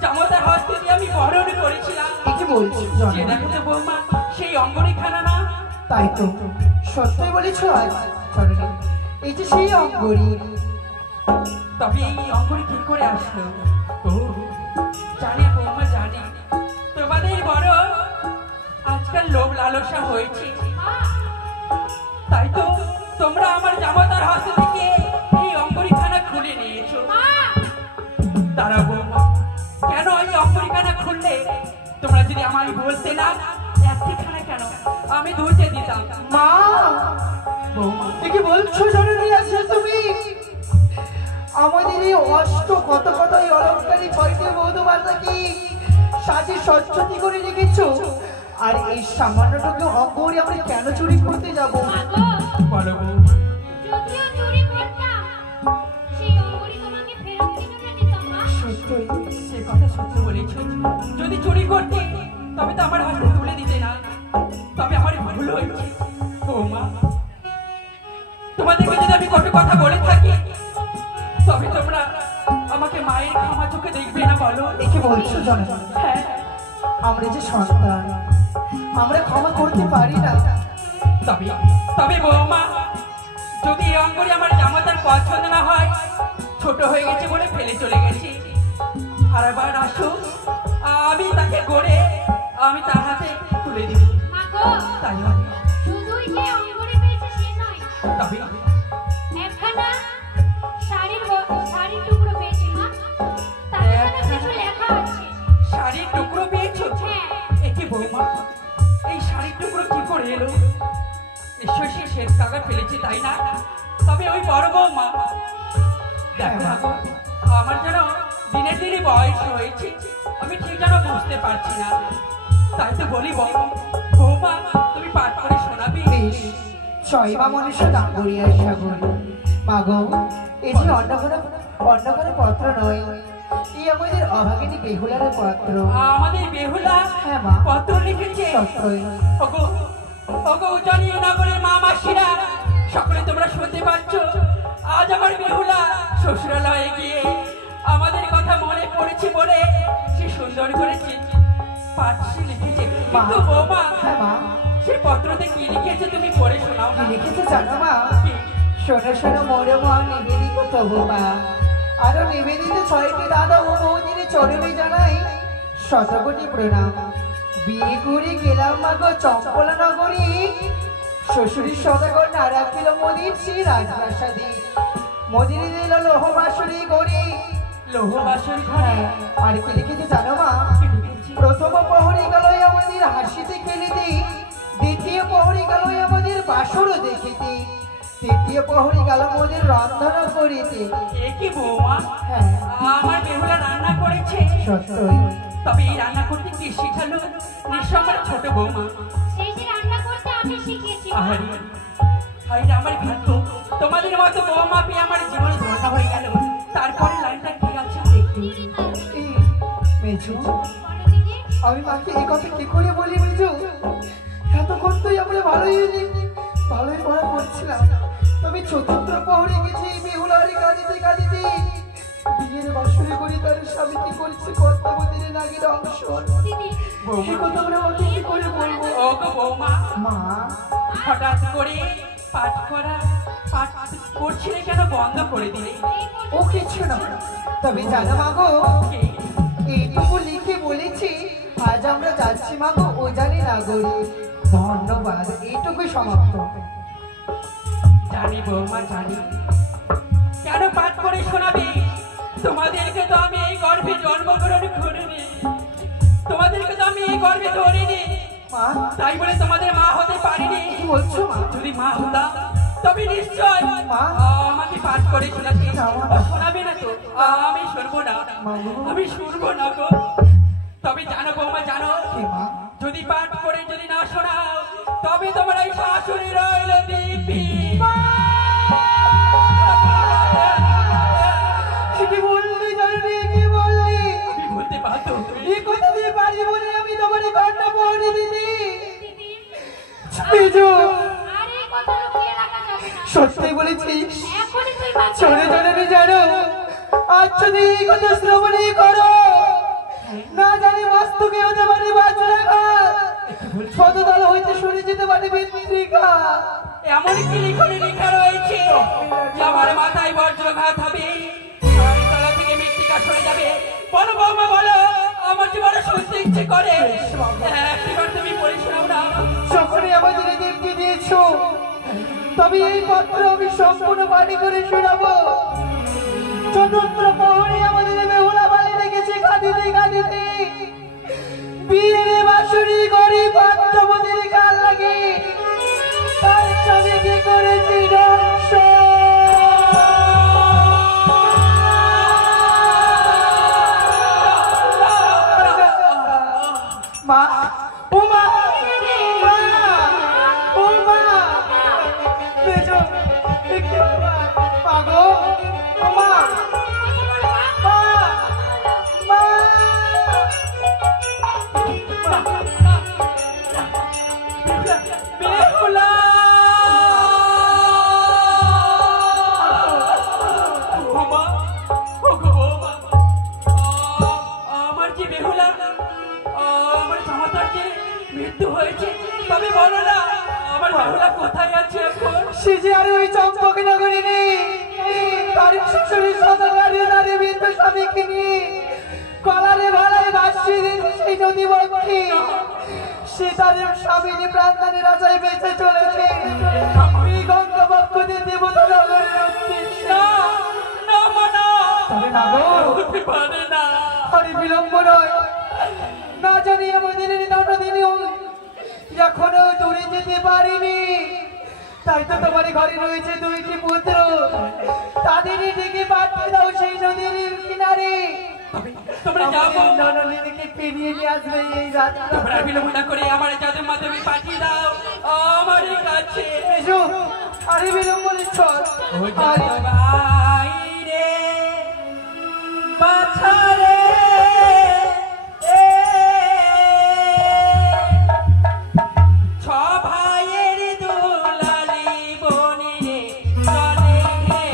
জামাতার হস্তে দিয়ে আমি বরণ করেছিলাম। কি বলছো যে জননী? দেখো তো বৌমা, সেই অঙ্গুরি খানা না? তাই তো, সত্যই বলেছো আজ জননী, এই যে সেই অঙ্গরি। তবে এই অঙ্গুরি কি করে আসলো? ও জানি বৌমা, জানি তোমাদের বড় আজকাল লোভ লালসা হয়েছে। মা, তাই তো তোমরা আমার জামাতার হাতে থেকে এই অঙ্গরিখানা খুলে নিয়েছো। মা, তারা বৌমা, কেন এই অঙ্গরিখানা খুললে? তোমরা যদি আমায় বলতে না একটিখানা কেন আমি ধুতে দিতাম। মা, বৌমা, এ কি বলছো জননী আছে তুমি? আমাদের এই অষ্ট কত কত এই অলঙ্কারী ছয়টি বৌদ্ধমাতা কি সাজে সজ্জতি করে রেখেছো, আর এই সামান্যটুকু অঙ্গরি আমরা কেন চুরি করতে যাবো? মা গো, বলো বৌমা। যদিও চুরি করতাম, সেই অঙ্গরি তোমাকে ফেরত দিতে না দিতাম মা। সত্যই সে কথা সত্য বলেছ। যদি চুরি করতে তবে তো আমার হাতে তুলে দিতে না। তবে আমার ভুল হয়েছে বৌমা। তোমাদেরকে যদি আমি কত কথা বলে থাকি তবে তোমরা আমাকে মায়ের ক্ষমা চোখে দেখবে না বলো? এ কি বলছো জননী? হ্যাঁ, আমরা যে সন্তান, আমরা ক্ষমা করতে পারি না। তবে তবে বৌমা, যদি এই অঙ্গরি আমার জামাতার পছন্দ না হয়, ছোট হয়ে গেছে বলে ফেলে চলে গেছি, আর আবার আসো আমি তাকে গড়ে আমি তার হাতে তুলে দিব। মা গো, তাই হবে। শুধুই যে অঙ্গরি পেয়েছে সে নয়, তবে একখানা শাড়ির টুকরো পেয়েছি মা। তাতে যেন কিছু লেখা আছে। শাড়ির টুকরো পেয়েছো? হ্যাঁ। একে বৌমা, এই শাড়ির টুকরো কি করে এলো? নিশ্চয়ই সে শ্বেত কাকা ফেলেছে, তাই না? তবে ওই বড় বৌমা, দেখো না গো, আমার যেন দিনে দিনে বয়স হয়েছে, আমি ঠিক যেন বুঝতে পারছি না। তাই তো বলি বৌমা, তুমি পাঠ করে শোনাবি? বেশ, ছয় বা মনুষ্য ডাঙ্গরিয়া সাগর। মাগো, এই যে অন্য কোনো পত্র নয়, এই আমাদের অভাগিনী বেহুলার পত্র। আমাদের বেহুলা হ্যাঁ মা। পত্র লিখেছে। সত্যই। ওগো উজানি নগরের মা মাসিরা সকলে তোমরা শুনতে পাচ্ছ, আজ আমার বেহুলা শ্বশুরালয়ে গিয়ে আমাদের কথা মনে পড়েছে বলে সে সুন্দর করে পাঠে লিখেছে। কিন্তু বৌমা, হ্যাঁ মা, সে পত্রতে কি লিখেছে তুমি পড়ে শোনাও কি না। লিখেছে জানো মা? শোনো শোনো মোরে মা নিবেদিত তবু মা, আরো নিবেদিত ছয়টি দাদা ও বৌদিনী চরণে জানাই শতকোটি প্রণাম। বিয়ে করে গেলাম মা গো চম্পলা নগরী, শ্বশুরের সদাগর না রাখিল মোদির শ্রী রাজপ্রাসাদী, মোদিনী দিল লোহ বাসুরি গড়ি। লোহবাসর হ্যাঁ, ঘরে আর কি লিখেছে জানো মা? কি লিখেছে? প্রথম প্রহরী গেল আমাদের হাসিতে খেলিতে, দ্বিতীয় প্রহরী গেল আমাদের বাসর দেখিতে, তৃতীয় প্রহরী গেল আমাদের রন্ধন করিতে। এ কি বৌমা, হ্যাঁ আমার বেহুলা রান্না করেছে। সত্যই। তবে এই রান্না করতে কে শিখালো? নিশ্চয় আমার ছোট বৌমা। সেই যে রান্না করতে আমি শিখিয়েছি মা। আহারে, হায় রে আমার ভাগ্য, তোমাদের মতো বৌমা পেয়ে আমার জীবনে ধন্য হয়ে গেল। তারপরে লাইনটা কি আছে একটু? এই মেজু, বলো দিদি। আমি মাকে এই কথা কি করে বলি মেজু? এতক্ষণ তুই আমরা ভালোই পড়া করছিলাম, তবে চতুর্থ প্রহরী গেছি বেহুলারি কাঁদিতে কাঁদিতে, বিয়ের বাসরে করি তার স্বামী কি করছে কর্তাবতীর নাগের অংশ। দিদি, এই কথা আমরা ওকে কি করে বলবো? ও গো বৌমা, মা, হঠাৎ করে পাঠ করছিলে কেন বন্ধ করে দিলে? ও কিছু না, তবে জানা মাগো এইটুকু লিখে বলেছি আজ আমরা যাচ্ছি মাগো ও জানি নাগরী। ধন্যবাদ, এইটুকুই সমাপ্ত। জানি বৌমা জানি, কেন পাঠ করে শোনাবে? তোমাদেরকে তো আমি এই গর্ভে জন্মগ্রহণ করিনি, তোমাদেরকে তো আমি এই গর্ভে ধরিনি, মা, তাই বলে তোমাদের মা হতে পারিনি। কি বলছো মা? যদি মা হতাম তবে নিশ্চয় মা? আমাকে পাঠ করে শোনাতে শোনাবে না তো? আমি শুনবো না, আমি শুনবো না গো। তবে জানো বৌমা, জানো কি মা? যদি পাঠ করে যদি না শোনাও তবে তোমার এই শাশুড়ি রইল দিব্যি। কি বললি জানি, কি বললি? আমি বলতে পারতো এই কথা দিয়ে পারি বলে আমি তোমার ঘরটা পড়ে দিদি। দিদি, মেজু, আর এই কথা লুকিয়ে রাখা যাবে না। সত্যি বলেছিস? এখনই তুই বাঁচা। চলে চলে জানো আজ যদি এই কথা শ্রবণই করো, না জানি মস্তকে হতে পারে বাজরাঘাত, শতদল হইতে সরে যেতে পারে বিদ্রিকা। এমন কি লিখনে লেখা রয়েছে যে আমার মাথায় বজ্রঘাত হবে, আর তলা থেকে মৃত্তিকা সরে যাবে? বলো বৌমা বলো, আমার জীবনে শুনতে ইচ্ছে করে। একবার তুমি পড়ে শোনাও না। যখনই আমাদের দিব্যি দিয়েছো, তবে এই পত্র আমি সম্পূর্ণ পাঠি করে শোনাবো। চতুর্থ প্রহরী আমাদের বেহুলা বালি রেখেছে কাঁদিতে কাঁদিতে, বিয়ের বাসুরি গরিব পাত্রপতির গাল লাগে তার স্বামী কি করেছি ধ্বংস। মা, ও মা, মা, ও মা, মেজো, একটু মা গো, ও মা, মা, মা, বেহুলা! বৌমা, ও গো বৌমা, আমার যে বেহুলা, আমার জামাতার যে মৃত্যু হয়েছে, তবে বলো না আমার বেহুলা কোথায় আছে এখন? সে যে আর ওই চম্পক নগরী নেই, তার শ্বশুরের সদাগারে তারে বৃদ্ধ স্বামীকে নিয়ে কলারে ভাড়ায় ভাসিয়ে দিয়েছে সেই নদী বক্ষে। সে তার স্বামীর প্রাণদানে রাজায় বেঁচে চলেছে এই গঙ্গা বক্ষতে দেবতা নগরের উদ্দেশ্যে। না, না মা, না, তবে না গো, হতে পারে না। আর বিলম্ব নয়, না জানি আমাদের ননদিনী এখনো দূরে যেতে পারিনি, তাই তো তোমার ঘরে রয়েছে দুইটি পুত্র, তাদেরই ডেকে পাঠিয়ে দাও সেই নদীর কিনারে। তোমরা যাও বৌ। ননদিনীকে ফিরিয়ে নিয়ে আসবে এই রাত্রে। তোমরা বিলম্ব করে আমার জাদুর মাধ্যমে পাঠিয়ে দাও আমার কাছে। এসো, আরে বিলম্ব নিচ্ছ? ও জাদু ভাই রে, বাছা রে, ছ ভাইয়ের দুলালি বনি রে, চলে রে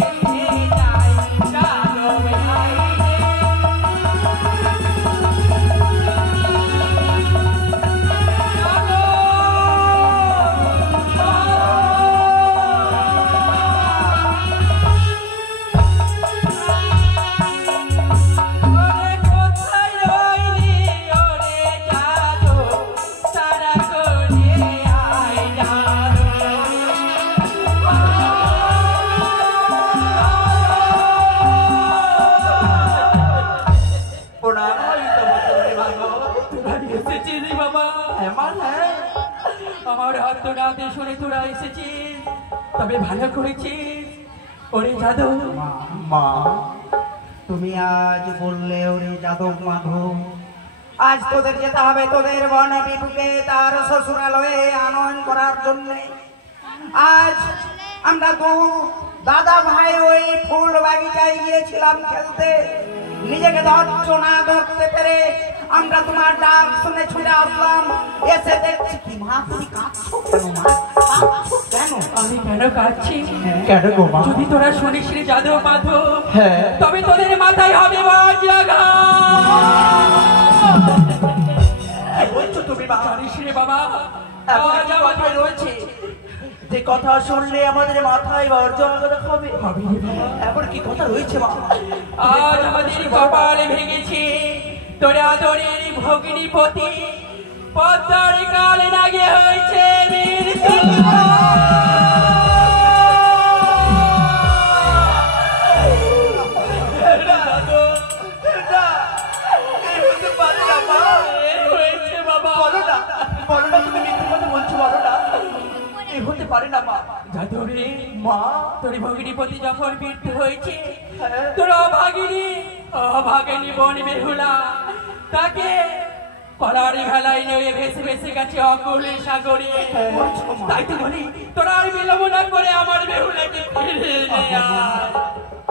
বাবা আমার আত্মনাতে শুনে তোরা এসেছিস, তবে ভালো করেছিস। ওরে যাদব মা, তুমি আজ বললে ওরে যাদব মাধব, আজ তোদের যেতে হবে তোদের বনে বিপুকে তার শ্বশুরালয়ে আনয়ন করার জন্য। আজ আমরা তো দাদা ভাই ওই ফুল বাগিচায় গিয়েছিলাম খেলতে, নিজেকে ধরছো না, ধরতে পেরে আমরা তোমার ডাক শুনে ছুটে আসলাম। এসে দেখছি কি মা, তুমি কাঁদছো কেন মা? কাঁদছো কেন? আমি কেন কাঁদছি? কেন গো মা? যদি তোরা শুনিস রে যাদব মাধব, হ্যাঁ। তবে তোদের মাথায় হবে বলছো তুমি মা? জানিস রে বাবা, এমন আজ একটা আমাদের কথা রয়েছে যে কথা শুনলে আমাদের মাথায় বর্জনা হবে। এমন কি কথা রয়েছে মা? আজ আমাদের কপালে ভেঙেছে তোরা আদরের ভগ্নিপতি পদ্মার কালে লাগে হয়েছে মৃত্যু। হয়েছে বাবা। বলো না, বলো না, তুমি মিথ্যে কথা বলছো, বলো না, এই হতে পারে না মা। যাদরে মা, তোর ভগ্নিপতি যখন মৃত্যু হয়েছে, হ্যাঁ। তোর অভাগিনী বোন বেহুলা তাকে কলার ভেলায় নিয়ে ভেসে ভেসে গেছে অকুলে সাগরে। তাই তো বলি তোরা আর বিলম্ব না করে আমার বেহুলাকে ফিরে নে আয়।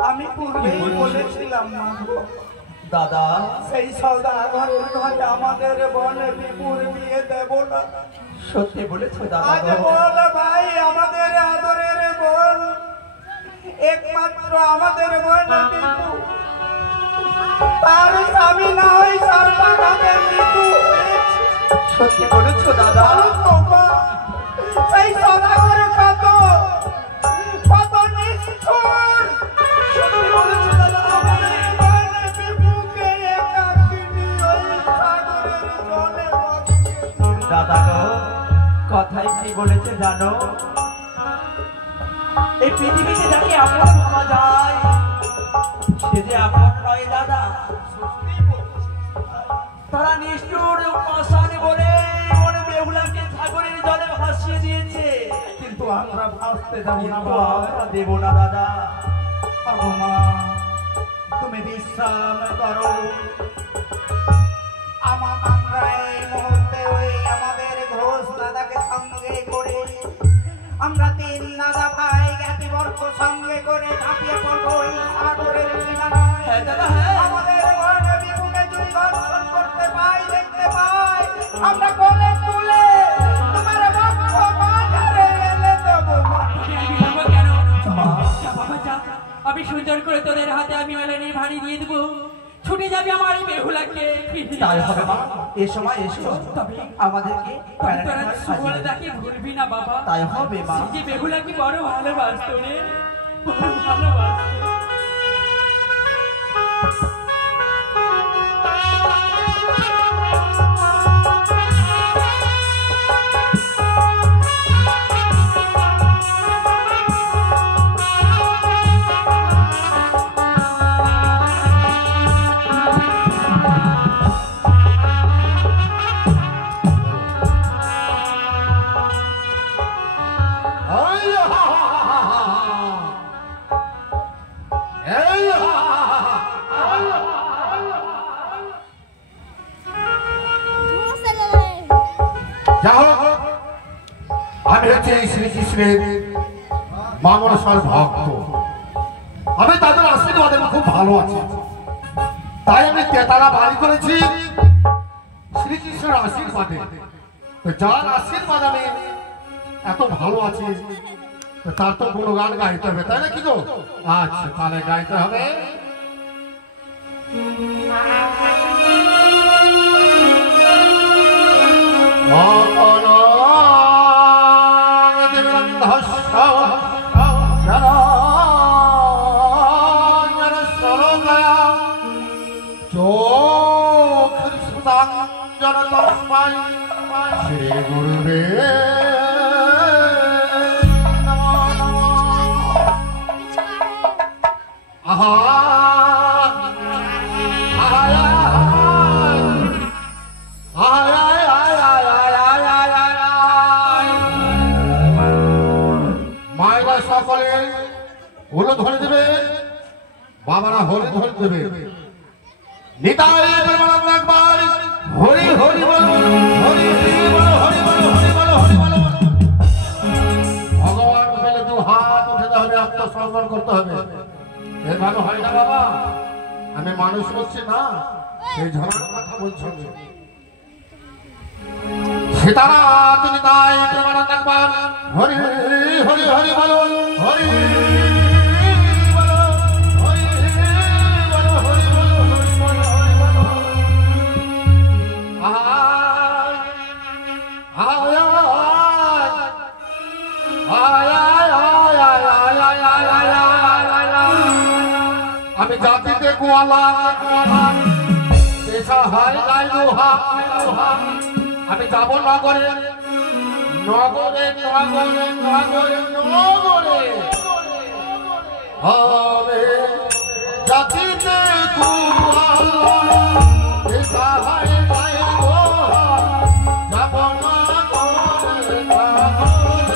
আমি পূর্বেই বলেছিলাম মা গো, দাদা সেই সওদাগর ঘরে আমাদের বনে বিপুর বিয়ে দেব না। সত্যি বলেছো দাদা। আজ বল ভাই, আমাদের আদরের বোন, একমাত্র আমাদের বোন বিপু, তার স্বামী না হয় সর্বাগাতের মৃত্যু হয়েছে। সত্যি বলেছো দাদা। সেই সওদাগর কত কত নিষ্ঠুর। সত্যি বলেছো দাদা। আমাদের বোন বিপুকে একাকিনী ওই সাগরের জলে ভাসিয়ে দাদা গো, কথাই কি বলেছে জানো? এই পৃথিবীতে যাকে আপন ভাবা যায় সে যে আপন নয় দাদা। তারা নিষ্ঠুর পাষাণ বলে ওর বেহুলাকে সাগরের জলে ভাসিয়ে দিয়েছে, কিন্তু আমরা ভাসতে দেব না, আমরা দেব না দাদা। মা, তুমি বিশ্রাম করো। আমরা এই মুহূর্তে ওই আমাদের ঘোষ দাদাকে সঙ্গে করে, আমরা তিন দাদা ভাই জ্ঞাতিবর্গ সঙ্গে করে ঝাঁপিয়ে পড়বো ওই সাগরের কিনারায়। আমাদের বনে বিপুকে যদি দর্শন করতে পাই, দেখতে পাই, আমরা কোলে তুলে তোমার বক্ষ বাজারে এনে দেবো। বিলম্ব কেন? যা বাবা যা, আমি সুন্দর করে তোদের হাতে আমি মেলানি ভারী দিয়ে দেবো। ছুটে যাবে আমার এই বেহুলাকে। তাই হবে মা, এ সময় এসো, তবে আমাদেরকে তোরা সুবলদাকে ভুলবি না বাবা। তাই হবে মা। যে বেহুলাকে বড় ভালোবাসতো রে, বড় ভালোবাসতো। আমি হচ্ছে শ্রীকৃষ্ণের মানসার ভক্ত। আমি তাদের আশীর্বাদে খুব ভালো আছি, তাই আমি তেতারা বাড়ি করেছি শ্রীকৃষ্ণের আশীর্বাদে। যার আশীর্বাদ আমি এত ভালো আছি, তার তো কোনো গান গাইতে হবে, তাই না? কি গো? আচ্ছা, তাহলে গাইতে হবে। শ্রী গুরুদেব আহা আহা আহা উলো ধরে দেবে, বাবারা হলে ধরে দেবে। নিতাই প্রেমানন্দ একবার হরি হরি বলো, হরি বলো, হরি বলো, হরি বলো, হরি বলো। ভগবান বলে দু হাত উঠে হবে, আত্মসমর্পণ করতে হবে। এভাবে হয় না বাবা, আমি মানুষ করছি না, সেই ঝড়ের কথা বলছি। সীতারা তুমি তাই প্রেমানন্দ একবার হরি হরি হরি বলো, হরি বলো, হরি বলো, হরি বলো, হরি বলো, হরি বলো। আয় আয় আয় আয় আয় আয় আয় আয় আয় আয়। আমি জাতিতে গোয়ালা, পেশা হয় গাই লোহা, আমি যাব নগরে, নগরে নগরে নগরে নগরে হবে জাতিতে গোয়ালা, পেশা হয় গাই লোহা, যাব নগরে নগরে।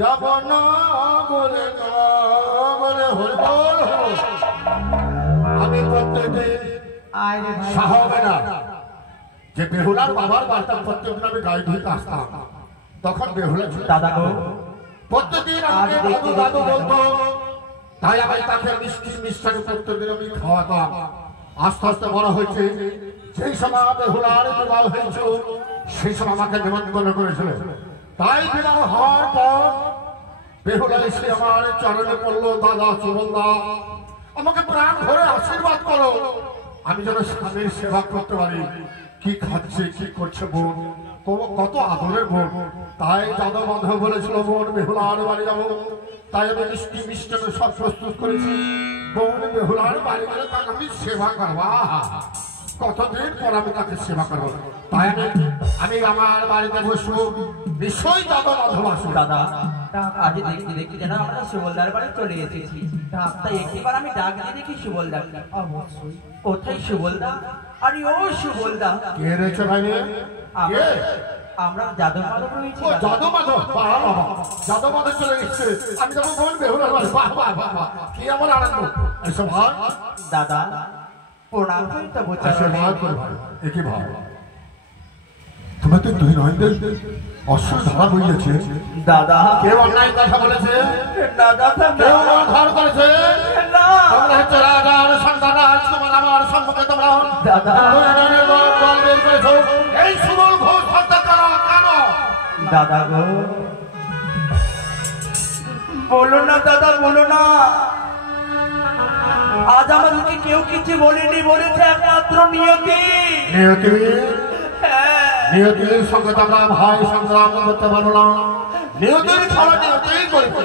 যাব না বলে আমি প্রত্যেকদিন হবে না যে বেহুলার বাবার বার্তা প্রত্যেকদিন আমি গাড়ি ধুইতে আসতাম, তখন বেহুলা দাদা প্রত্যেকদিন আমাকে দাদু দাদু বলতো, তাই আমি তাকে মিষ্টি মিষ্টাকে প্রত্যেকদিন আমি খাওয়াতাম। আস্তে আস্তে বড় হয়েছে। সেই সময় বেহুলার বিবাহ হয়েছিল, সেই সময় আমাকে নিমন্ত্রণ করেছিল। তাই বিবাহ হওয়ার পর বেহুলা এসে আমার চরণে পড়লো, দাদা সুবলদা আমাকে প্রাণ ভরে আশীর্বাদ করো, আমি যেন স্বামীর সেবা করতে পারি। কি খাচ্ছে কি করছে বোন, কত আদরের বোন। তাই যাদব মাধব বলেছিল বোন বেহুলার বাড়ি যাবো। তাই আমি মিষ্টি মিষ্টান্ন সব প্রস্তুত করেছি। বোন বেহুলার বাড়ি গেলে তাকে আমি সেবা করবো। কতদিন পর আমি তাকে সেবা করবো। তাই আমি আমার বাড়িতে বসবো, নিশ্চয়ই যাদব মাধব আসবো। দাদা আজ দেখতে দেখতে যেন আমরা সুবলদার বাড়ি চলে এসেছি। তাই একটিবার আমি ডাক দিয়ে দেখি সুবলদা। অবশ্যই কোথায় সুবলদা? আরে ও সুবলদা, কে রয়েছে ভাই? আমরা যাদব মাধব রয়েছি। যাদব মাধব, যাদব মাধব চলে এসছে। আমি যাবো বোন বেহুলার বাড়ি। বাহ বাহ বাহ বাহ, কি আমার আনন্দ। এসব ভাই দাদা প্রণাম তো আশীর্বাদ করে ভাই। একই ভাই তুমি তো দুই নয়দের অশ্বের ধারা বইয়েছে। দাদা কেউ অন্যায় কথা বলেছে? দাদা কেউ ধার করেছে? তোমরা হচ্ছে রাজার সন্তান, রাজকুমার আমার সম্মুখে তোমরা দাদা দল বের করেছো। এই সুবল ঘোষ হত্যা করো কেন? দাদা গো বলো না দাদা, বলো না। আজ আমাদেরকে কেউ কিছু বলেনি, বলেছে একমাত্র নিয়তি। নিয়তি? নিয়তির সঙ্গে তো আমরা ভাই সংগ্রাম করতে পারবো না। নিয়তির খেলা নিয়তিই করেছে।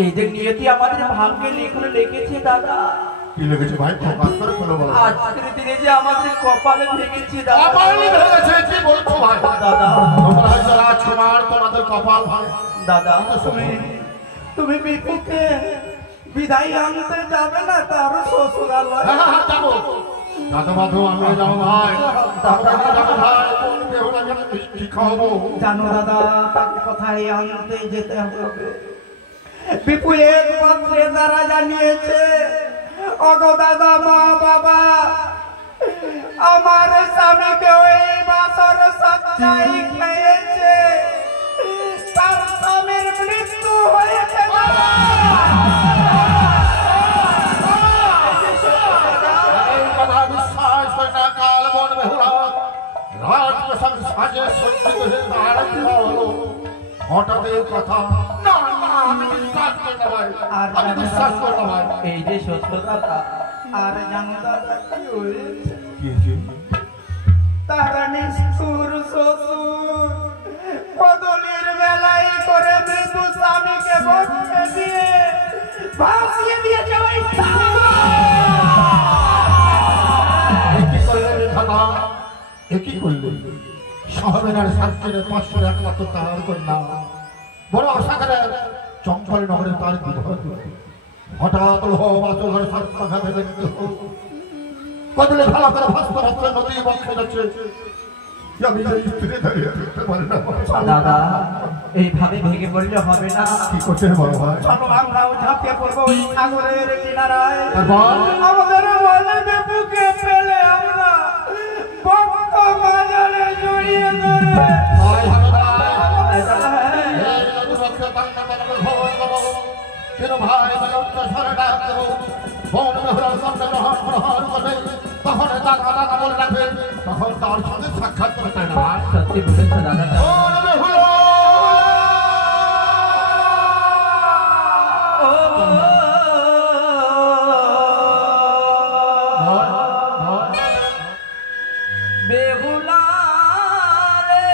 এই যে নিয়তি আমাদের ভাগ্যে লিখে লিখেছে দাদা। কি লিখেছে ভাই? প্রকাশ করে বলো বলো। আজকের দিনে যে আমাদের কপালে ভেঙেছে দাদা। কপালে ভেঙেছে? কি বলছো ভাই? দাদা তোমরা হচ্ছে রাজকুমার, তোমাদের কপাল ভাই। দাদা তুমি বিপুকে বিদায় আনতে যাবে না তার শ্বশুরালয়? হ্যাঁ যাবো। যাদব মাধব আমি যাবো ভাই। যাবো ভাই, বেহুলাকে মিষ্টি খাওয়াবো। জানো দাদা তাকে কোথায় আনতে যেতে হবে? বিপু এক পত্রে তারা জানিয়েছে, ওগো দাদা মা বাবা আমার স্বামীকে ওই বাসর সজ্জায় খেয়েছে, তার স্বামীর মৃত্যু হয়েছে। এই কথা বিশ্বাস করে না কাল বন বেহুলা রাজপ্রসাদ সাজে সজ্জিত হয়ে তার বিবাহ হলো। হঠাৎ এই কথা না না, আমি বিশ্বাস করি না ভাই, আমি বিশ্বাস করি না ভাই। এই যে সত্য কথা। আর জানো দাদা কি হয়েছে? তারা নিষ্ঠুর শ্বশুর বদলির বেলায় করে মৃত্যু স্বামীকে বসে দিয়ে ভাসিয়ে দিয়েছে ওই একই করলেন খাতা, একই করলেন সহমেনার শান্তির পাঁচশো একমাত্র তার কন্যা বড় আশা করে চম্পল নগরে তার বিবাহ। হঠাৎ বাচঘর সত্যাঘাতে কদলে ভালো করে ভাস্ত হচ্ছে, নদী বক্ষে যাচ্ছে। আমি স্ত্রী দাঁড়িয়ে থাকতে পারি না। দাদা এইভাবে ভেঙে পড়লে হবে না। কি করতে বড় ভাই? চলো আমরাও ঝাঁপিয়ে পড়বো ওই সাগরের কিনারায়। তারপর আমাদের বলে বেপুকে পেলে আমরা বক্ষ বাজারে জড়িয়ে ধরে ভাই হারাদার এই নদী বক্ষে তাঙ্কা তাঙ্কা ভবন দেবো। তিন ভাই মিলে উচ্চস্বরে ডাক দেবো। বন বেহুলার সামনে গ্রহণ গ্রহণ করবে। তখন দাদা দাদা বলে রাখবে, তখন তার সাথে সাক্ষাৎ করতে না। সত্যি বলেছো দাদা। বন বেহুলা বেহুলা রে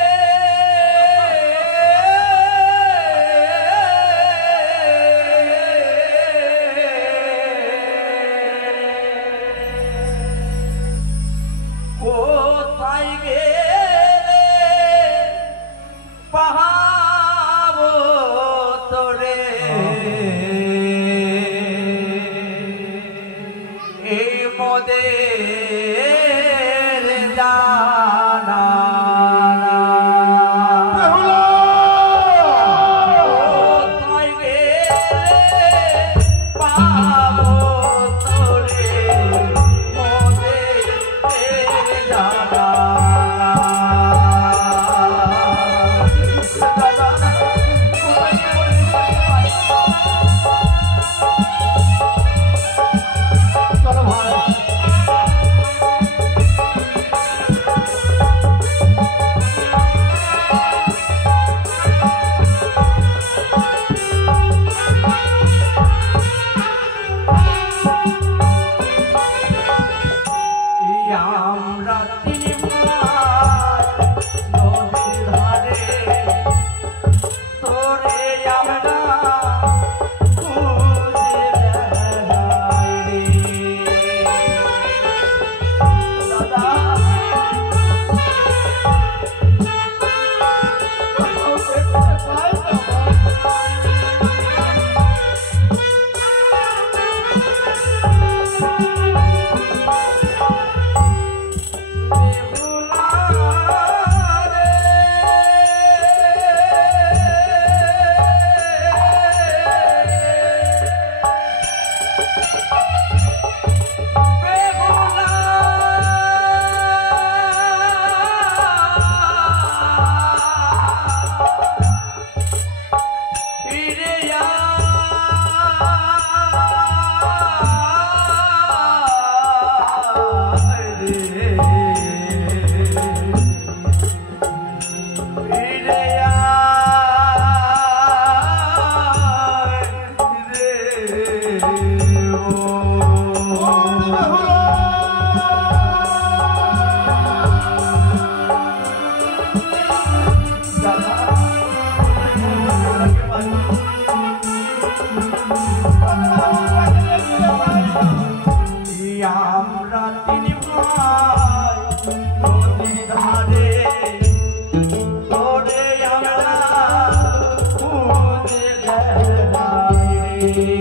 কোথায় গেলে পাহাড় তোরে এই মোদের জানা কোথায় গেলে পাবো তোরে মোদের জানা। চলো ভাই আমরা তিনি ভাই নদীর ধারে তোরে আমরা খুঁজে বেড়াই রে।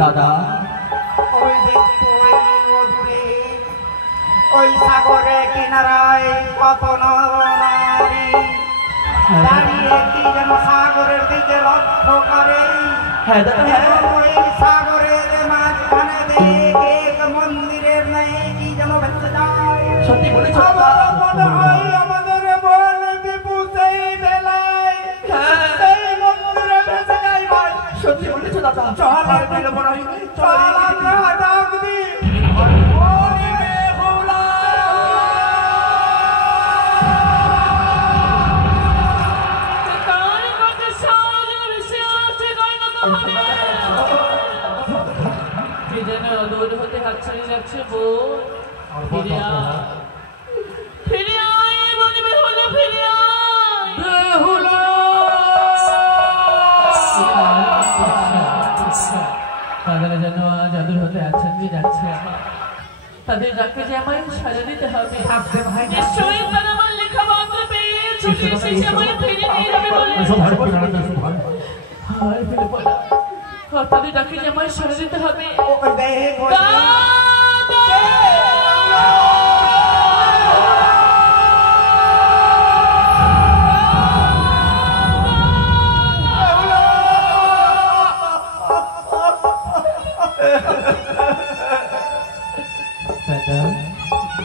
দাদা ওই দেখো ওই সাগরে কিনারায় কত নারী দাঁড়িয়ে কি যেন সাগরের দিকে লক্ষ্য করে। ওই সাগরের মাঝখানে দেখে এক মন্দিরের নেই কি যেন ভেসে যায়। সত্যি বলেছ মনে হয় আমাদের বন বিপু সেই বেলায় সেই মন্দিরে ভেসে যায় ভাই। সত্যি বলেছ দাদা, চল আর বিলম্ব নয়, চল আমরা ডাক দিই। দূর হতে হাত ছাড়িয়ে যাচ্ছে বউ, ফিরে আয়, ফিরে আয়, বলবে হলো ফিরে আয়। তাদের যেন জাদুর হতে হাত ছাড়িয়ে যাচ্ছে, তাদের ডাকে যে আমায় সাজা দিতে হবে। নিশ্চয়ই তারা আমার লেখা পত্র পেয়ে ছুটে এসেছে আমায় ফিরে নিয়ে যাবে বলে। হায় ফিরে পড়া, তাদের ডাকে যে আমায় সাজা দিতে হবে।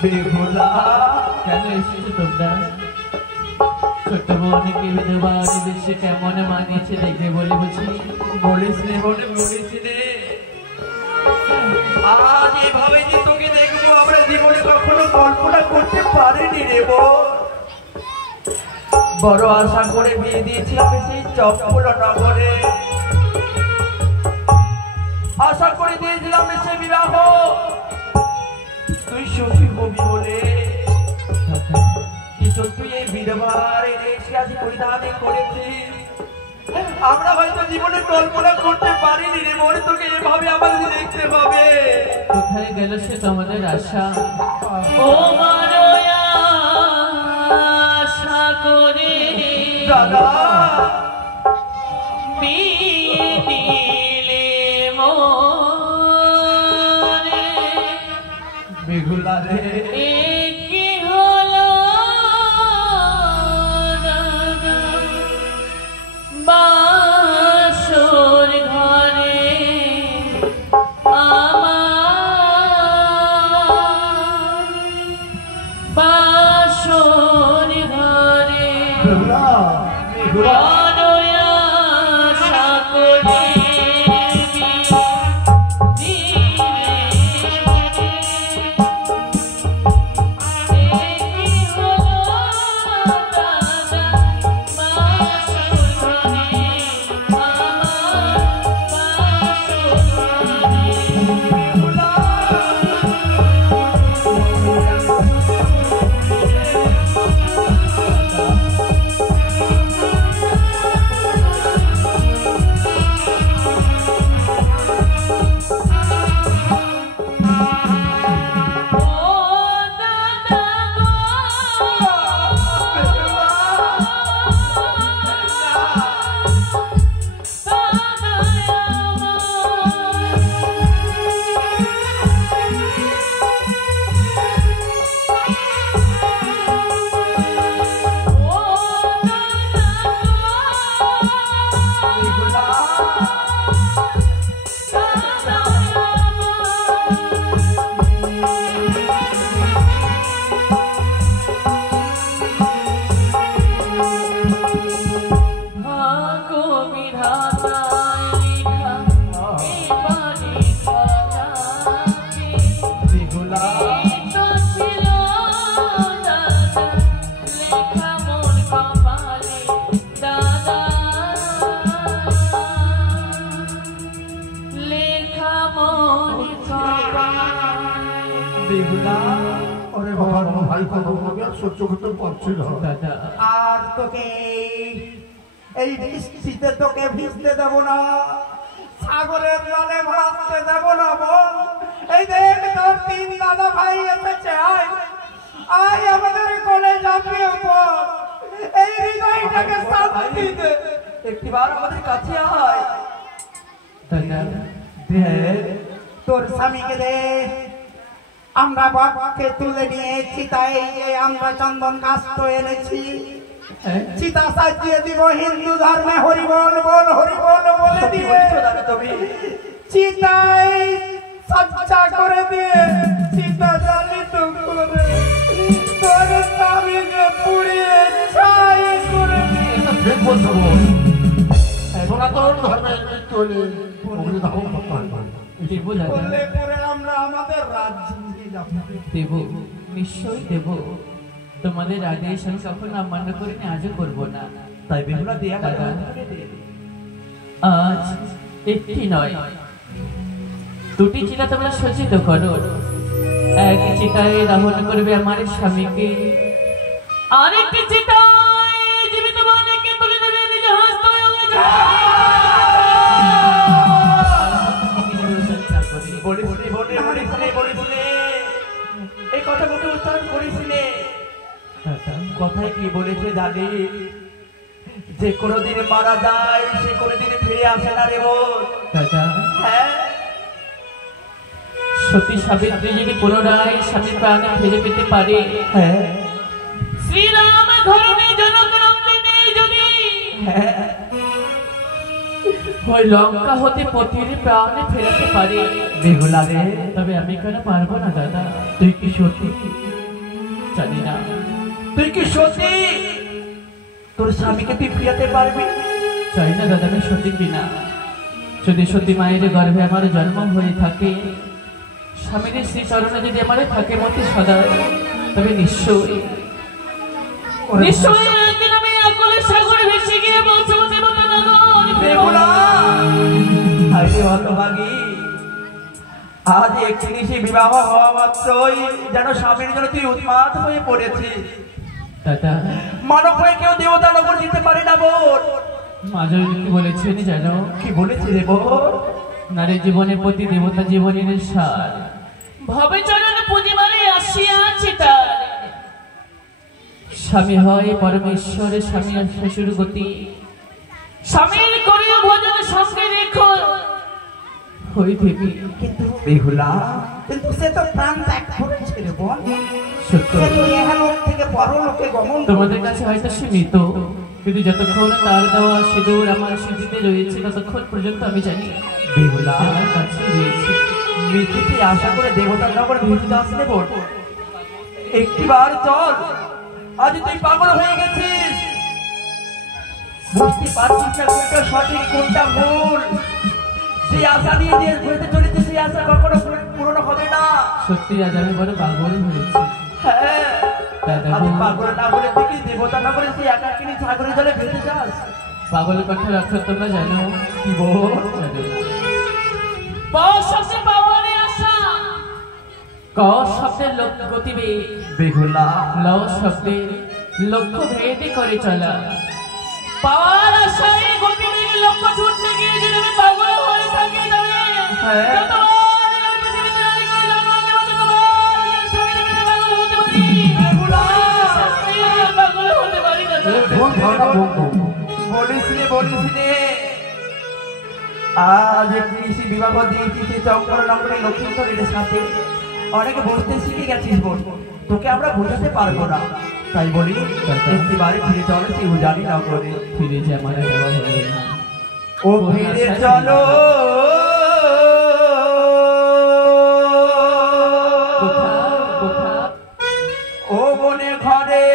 बेहुला কেন এসেছো তোমরা? ছোট বোনকে বিধবা দেশে কেমন মানিয়েছে দেখবে বলে বুঝি? বলিস রে বলে বলিস রে, আজ এভাবে যে তোকে দেখবো আমরা জীবনে কখনো কল্পনা করতে পারিনি রে বোন। বড় আশা করে বিয়ে দিয়েছিলাম সেই চপ্পল নগরে, আশা করে দিয়েছিলাম সে বিবাহ তুই সুখী হবি বলে, কিন্তু তুই এই বিধবার এসে আজ পরিধান করেছিস। আমরা হয়তো জীবনে কল্পনা করতে পারিনি রে মনে তোকে এভাবে আমাদের দেখতে হবে। কোথায় গেল সে তোমাদের আশা? ও মারয়া আশা করে দাদা বিয়ে দিলে মোরে, বেহুলা রে এ কি হলো দাদা? বাসর ঘরে আমার, বাসর ঘরে বড় আশা করে সহ্য করতে পারছি না দাদা। আর তোকে এই বৃষ্টিতে তোকে ভিজতে দেব না, সাগরের জলে ভাসতে দেব না বোন। এই দেখ তোর তিন দাদা ভাই এসেছে, আয় আয় আমাদের কোলে যাবে বোন, এই হৃদয়টাকে শান্তি দে। একটিবার আমাদের কাছে আয় দাদা দে তোর স্বামীকে দে। আমরা বাবাকে তুলে নিয়ে চিতায় আমরা চন্দন কাষ্ট এনেছি, চিতা সাজিয়ে দিব হিন্দু ধর্মে হরিবল বল হরিবল বলে দিয়ে চিতায় সজ্জা করে দিয়ে চিতা জ্বালিত করে তোর স্বামীকে পুড়িয়ে ছাই করে দিয়ে। সনাতন ধর্মের মৃত্যু হলে অগ্নি দাহন করতে হয়। দেব দাদা, বললে পরে আমরা আমাদের রাজ্যে যাব। দেব, নিশ্চয়ই দেব। তোমাদের আদেশ আমি কখনো অমান্য করিনি, আজও করবো না। তাই বেহুলা দিয়ে দাদা, আজ একটি নয় দুটি চিতা তোমরা সজ্জিত করো। এক চিতায় দাহন করবে আমার স্বামীকে, আরেকটি চিতায় জীবিত বাণীকে তুলে দেবে নিজ হস্তে। এই কথা মুখে উচ্চারণ করেছিলে, কথায় কি বলেছে জানি, যে কোনোদিন মারা যায় সে কোনোদিন ফিরে আসে না রে বোন। হ্যাঁ, সতী সাবিত্রী যদি পুনরায় স্বামীর প্রাণে ফিরে পেতে পারে, হ্যাঁ, শ্রীরাম ধরণী জনকনন্দিনী যদি ওই লঙ্কা হতে পতির প্রাণে ফেরাতে পারে, বেহুলা রে, তবে আমি কেন পারবো না দাদা? তুই কি সত্যি জানি না। তুই কি সত্যি তোর স্বামীকে তুই ফিরাতে পারবি? চাই না দাদা আমি সত্যি কিনা, যদি সত্যি মায়ের গর্ভে আমার জন্ম হয়ে থাকে, স্বামীর শ্রী চরণে যদি আমার থাকে মতে সদা, তবে নিশ্চয়ই নিশ্চয়ই একদিন আমি আকুলের সাগরে ভেসে গিয়ে বলছি দেবতা নগর বেহুলা। আরে হতভাগী, আজ একটি নিশি বিবাহ হওয়া মাত্রই যেন স্বামীর জন্য তুই উন্মাদ হয়ে পড়েছিস। দাদা মানব হয়ে কেউ দেবতা নগর যেতে পারে না বোন। মাঝে কি বলেছেন জানো? কি বলেছি রে বোন? নারী জীবনের প্রতি দেবতা জীবনের সার, ভবে চরণ প্রতিবারে আসিয়াছে তার। স্বামী হয় পরমেশ্বরের, স্বামী আর শ্বশুর গতি, স্বামীর করিও ভোজন সঙ্গে রেখো হই দেবী। কিন্তু বেহুলা, কিন্তু সে তো প্রাণ ত্যাগ করেছে রে বোন। সত্য সে তো ইহলোক থেকে পরলোকে গমন তোমাদের কাছে হয়তো সীমিত, কিন্তু যতক্ষণ তার দেওয়া সিঁদুর আমার স্মৃতিতে রয়েছে ততক্ষণ পর্যন্ত আমি জানি বেহুলা আমার কাছে রয়েছে। মৃত্যুকে আশা করে দেবতার নগর ভেসে যাস রে বোন। একটিবার চল, আজ তুই পাগল হয়ে গেছিস, বুঝতে পারছিস না কোনটা সঠিক কোনটা ভুল। সেই আশা নিয়ে দেশ ঘুরতে চলেছে, সেই আশা কখনো পূরণ হবে না। সত্যি আজ আমি বড় পাগল হয়েছি। হ্যাঁ, দাদা আজ গো, পাগল না বলে তুই কি দেবতা না বলে সেই একাকিনী সাগরের জলে ভেসে যাস? পাগলের কথা রাখো তোমরা জানো কি বল? ক শব্দের লোক গতিবে, বেহুলা ল শব্দের লক্ষ্য ভেদে করে চলা। পাওয়ার আশায় গতিবে লক্ষ্য ছুটতে গিয়ে যদি আমি পাগল হয়ে থাকি তবে হ্যাঁ। পাগল হতে পারি না। ভুল ধারণা বন্ধু। বলিস রে আজ কৃষি বিবাহ দিয়েছি সেই চক্র নম্বরে লক্ষ্মীশ্বরের সাথে। অনেকে বুঝতে শিখে গেছিস বোন, তোকে আমরা বোঝাতে পারবো না, তাই বলি একটি বাড়ি ফিরে চলো সেই উজানি নগরে। ফিরে যে আমার দেওয়া হলো না, ও ফিরে চলো ও বনে ঘরে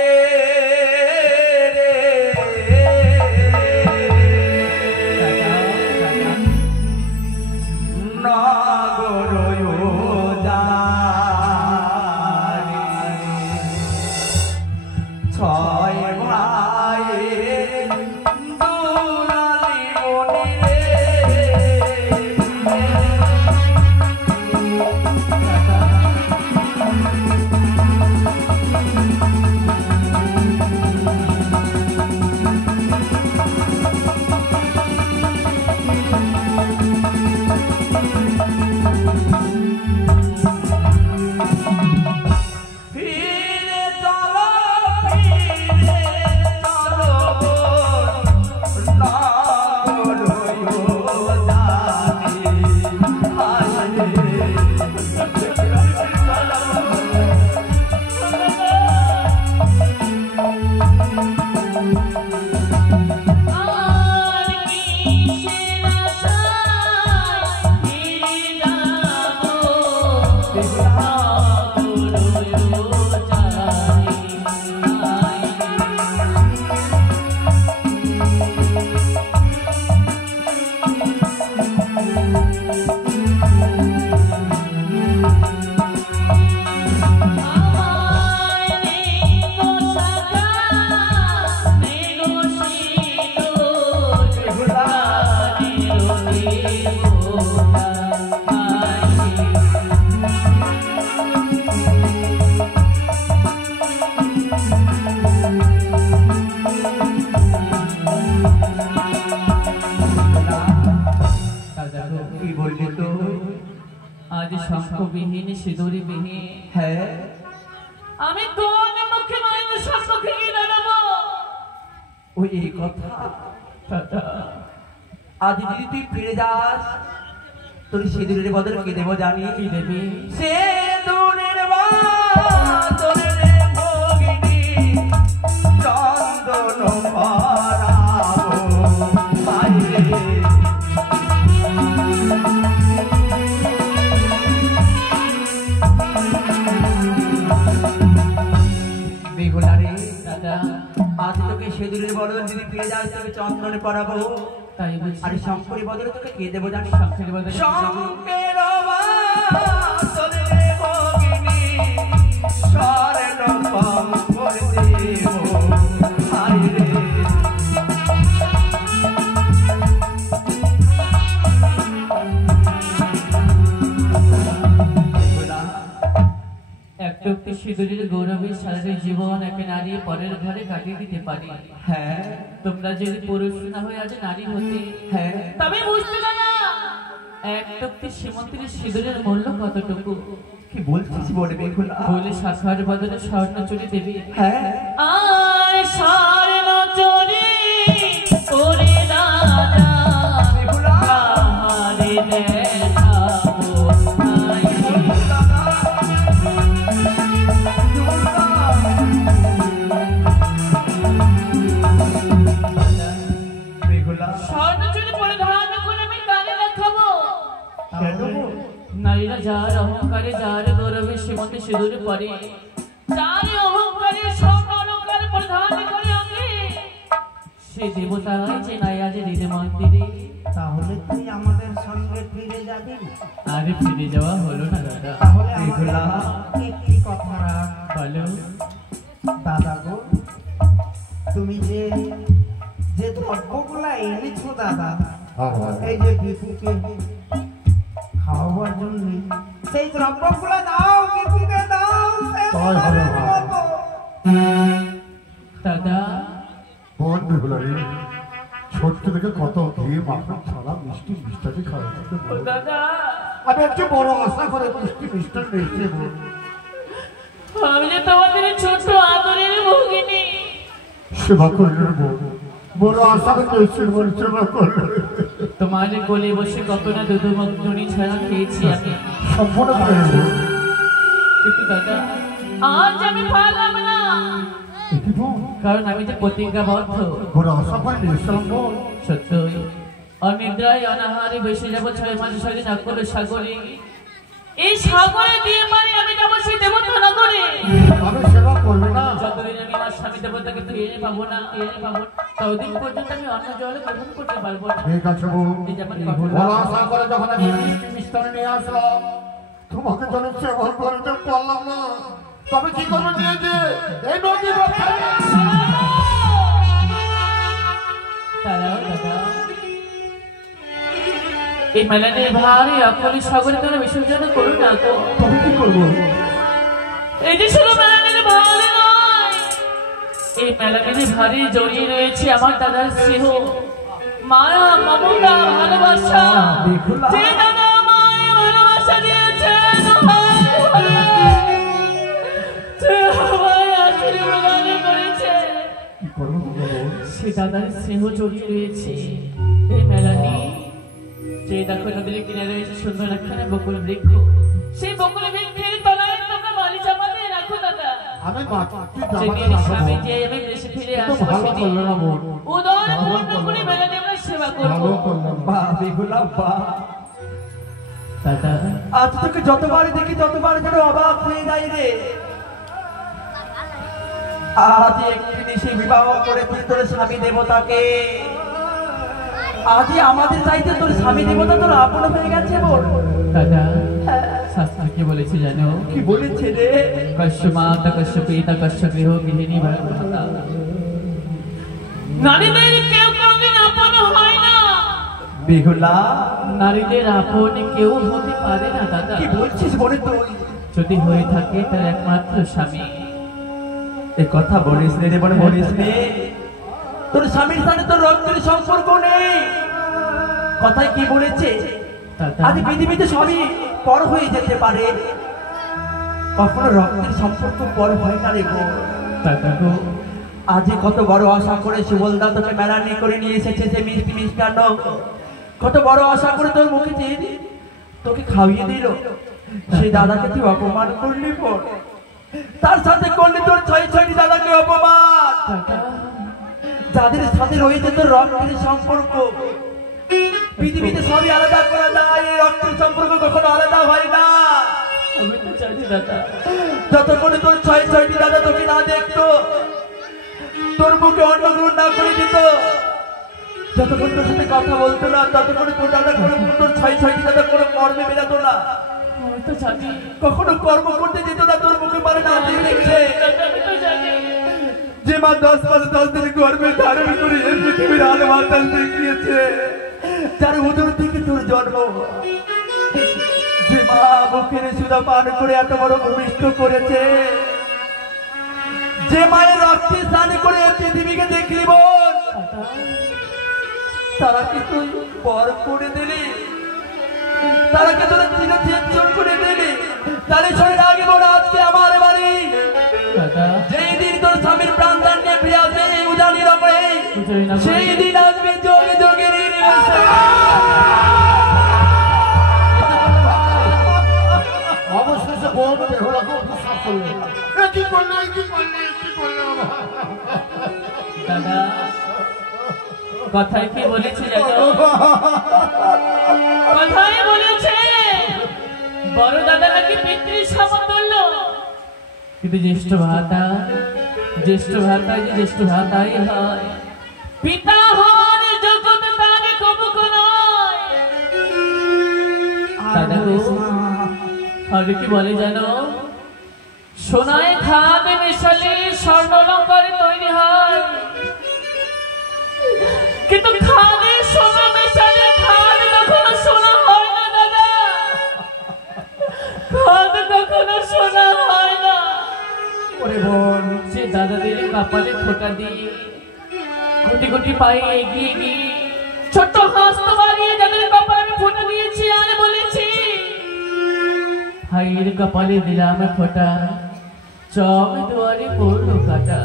শঙ্খবিহীন সিঁদুরবিহীন, হ্যাঁ আমি কোন মুখে মায়ের সম্মুখে গিয়ে দাঁড়াবো? ওই এই কথা। আজ যদি তুই ফিরে যাস, তোর সিঁদুরের বদলে কি দেবো জানি? কি দেবী? সিঁদুরের বদলে ভগিনী চন্দন পরাবো বাইরে। বেহুলা রে দাদা আজ তোকে সেদুরের বদল যদি পেয়ে যাস তোকে চন্দনে পরাবো তাই বলছি। আর শঙ্করের বদলে তোকে কে দেবো জানিস? শঙ্করের বদলে কি দেবো? শঙ্কের বাদলে ভগিনী স্বর্ণ কঙ্কর দেব হায় রে। একটু একটু সিঁদুরের গৌরবে সারাটা জীবন একটা নারী পরের ঘরে কাটিয়ে দিতে পারি। হ্যাঁ তোমরা যদি পুরুষ না হয়ে আজ নারী হতে, হ্যাঁ তবে বুঝতে না একটু একটু সীমন্তের সিঁদুরের মূল্য কতটুকু। কি বলছিস বলে বেগুলা? বলে শাখার বদলে স্বর্ণ চুরি দেবী। হ্যাঁ আয় স্বর্ণ চুরি ওরে রাজা বেগুলা কাহারে দেখাবো আয় বেগুলা স্বর্ণ চুরি পরিধান করে আমি কানে দেখাবো। কেন? নারীরা যার অহংকারে যার গৌরবে সীমন্তে সিঁদুর পরে, যার অহংকারে স্বর্ণ অলংকার পরিধান করে অঙ্গে, সে দেবতাই যে নাই আজ হৃদে মন্দিরে। তাহলে তুই আমাদের সঙ্গে ফিরে যাবি? আরে ফিরে যাওয়া হলো না দাদা। তাহলে বেগুলা একটি কথা রাখ। বলো দাদা গো, তুমি যে যে দ্রব্যগুলা এনেছো দাদা, এই যে বিপুকে খাওয়াবার জন্য, সেই দ্রব্যগুলা দাও, বিপুকে দাও। তাই হবে ভাই। দাদা বোন বেহুলা রে, ছোট্ট থেকে কত ঘি মাখন ছাড়া মিষ্টি মিষ্টাটি খাওয়াতে ও দাদা, আমি একটু বড় আশা করে মিষ্টি মিষ্টান নিয়েছি বোন। আমি যে তোমাদের ছোট আদরের ভগিনী। সেবা করলেন বোন, বড় আশা করে নিয়েছি বোন, সেবা করলেন। তোমার কোলে বসে কত না দুধুমগ্নি ছাড়া খেয়েছি আমি, সম্পূর্ণ করে বোন। কিন্তু দাদা আজ আমি পারলাম না, এটি বোন, কারণ আমি যে প্রতিজ্ঞাবদ্ধ। বড় আশা করে নিয়েছিলাম বোন। সত্যই অনিদ্রায় অনাহারে বেসে যাবো 6 মাস সারি নাকলে সাগরে। এই সাগরে দিয়ে পারি আমি যাবো সেই দেবতা নগরে। আমি সেবা করবে না। যতদিন আমি আমার স্বামী দেবতাকে ফিরে পাবো না, ততদিন পর্যন্ত আমি অন্য জলে গ্রহণ করতে পারবো না। ঠিক আছে বোন, এই যে আমার কথা। বড় আশা করে যখন আমি মিষ্টি মিষ্টান নিয়ে আসলাম, তোমাকে যেন সেবা করতে পারলাম না, তবে কি করবে নিয়ে যে এই নদী দাঁড়াও দাদা, এই মেলানের ভারে আপনি সাগরে তোরা বিসর্জন করুন না তো। তবে কি করবো? এই যে শুধু মেলানের ভারে নয়, এই মেলানের ভারে জড়িয়ে রয়েছে আমার দাদার স্নেহ, মায়া, মমতা, ভালোবাসা। বেহুলা। যে দাদা আমায় ভালোবাসা দিয়েছেন, যে আমায় আশীর্বাদ করেছে, কি করবো বোন? সে দাদার স্নেহ জড়িয়ে রয়েছে এই মেলানি। যে দেখো নদীর কিনারে রয়েছে সুন্দর একখানা বকুল বৃক্ষ, সেই বকুল বৃক্ষের তলায় তোমরা বালি চাপা দিয়ে রাখো দাদা। আমি মাটি যেদিন জামাতে স্বামী রাখবো। যে আমি দেশে ফিরে কিন্তু আসবো ভালো সেদিন করলে না বোন, উদয় পূর্ণ করে মেলানি আমরা সেবা করবো। ভালো করলে না। বাহ বেগুলা বাহ। দাদা আজ তোকে যতবার দেখি ততবার যেন অবাক হয়ে যাই রে। আজ একটি নিশি বিবাহ করে তুই তোর স্বামী দেবতাকে, আজ আমাদের চাইতে তোর স্বামী দেবতা তোর আপন হয়ে গেছে বল। দাদা শাস্ত্র কি বলেছে জানো? কি বলেছে রে? কশ্য মাতা কশ্য পিতা কশ্য গৃহ গৃহিণী ভাতা। নারীদের কেউ কোনদিন আপন হয় না। বেহুলা নারীদের আপন কেউ হতে পারে না দাদা। কি বলছিস বলে তুই? যদি হয়ে থাকে তার একমাত্র স্বামী। এ কথা বলিস নে রে, বলিস নে। তোর স্বামীর সাথে তোর রক্তের সম্পর্ক নেই। কথায় কি বলেছে? দাদা আজ পৃথিবীতে সবই পর হয়ে যেতে পারে, কখনো রক্তের সম্পর্ক পর হয় না রে গো। দাদা গো, আজ কত বড় আশা করে সুবলদা তোকে মেলানি করে নিয়ে এসেছে সে মিষ্টি মিষ্টান্ন, কত বড় আশা করে তোর মুখে দিয়ে তোকে খাইয়ে দিল, সেই দাদাকে তুই অপমান করলি বল। তার সাথে করলি তোর 6 দাদাকে অপমান, দাদা যাদের সাথে রয়েছে তোর রক্তের সম্পর্ক। পৃথিবীতে সবই আলাদা করা যায়, এই রক্তের সম্পর্ক কখনো আলাদা হয় না। আমি তো জানি দাদা, যতক্ষণে তোর 6 দাদা তোকে না দেখতো তোর মুখে অন্ন গ্রহণ না করে দিত, যতক্ষণ তোর সাথে কথা বলতো না ততক্ষণ তোর দাদা করে তোর ছয়টি দাদা করে কর্মে বেরাতো না, আমি তো জানি কখনো কর্ম করতে যেত না, তোর মুখে মানে না দিয়ে রেখেছে। আমি তো জানি যে মা 10 মাস 10 দিন গর্ভে ধারণ করে এই পৃথিবীর আলো বাতাস দেখিয়েছে, যার উদর থেকে তোর জন্ম, যে মা মুখের সুধা পান করে এত বড় ভূমিষ্ঠ করেছে, যে মায়ের রক্তে স্নান করে এই পৃথিবীকে দেখলি বোন, তারাকে তুই পর করে দিলি, তারাকে তোরা চিরচেঞ্চন করে দিলি। তাহলে শরীর আগে বড় আজকে আমার বাড়ি, যেই দিন তোর স্বামীর প্রাণ দান নিয়ে ফিরে আসবে এই উজানি রঙে, সেই দিন আসবে যোগে যোগে অবশেষে বোন বেহুলাকে বিশ্বাস করলো। কি করলে কি করলে কি করলে দাদা কথায় কি বলেছে জানো? কথায় বলেছে বড় দাদা নাকি পিতৃ সমতুল্য, কিন্তু জ্যেষ্ঠ ভাতাই যে জ্যেষ্ঠ ভাতাই হয়, পিতা হওয়ার যোগ্যতা তার কবুক নয়। দাদা আগে কি বলে জানো? সোনায় খাদ মেশালে স্বর্ণ অলঙ্কারে তৈরি হয়, কিন্তু খাদে সোনা মেশালে খাদ কখনো সোনা হয় না দাদা, খাদ কখনো সোনা হয় না। ওরে বোন, যে দাদাদের কপালে ফোঁটা দিয়ে গুটি গুটি পায়ে এগিয়ে গিয়ে ছোট্ট হাস্ত বাড়িয়ে যাদের কপালে আমি ফোঁটা দিয়েছি আর বলেছি ভাইয়ের কপালে দিলাম ফোঁটা, চক দুয়ারে পড়লো কাটা,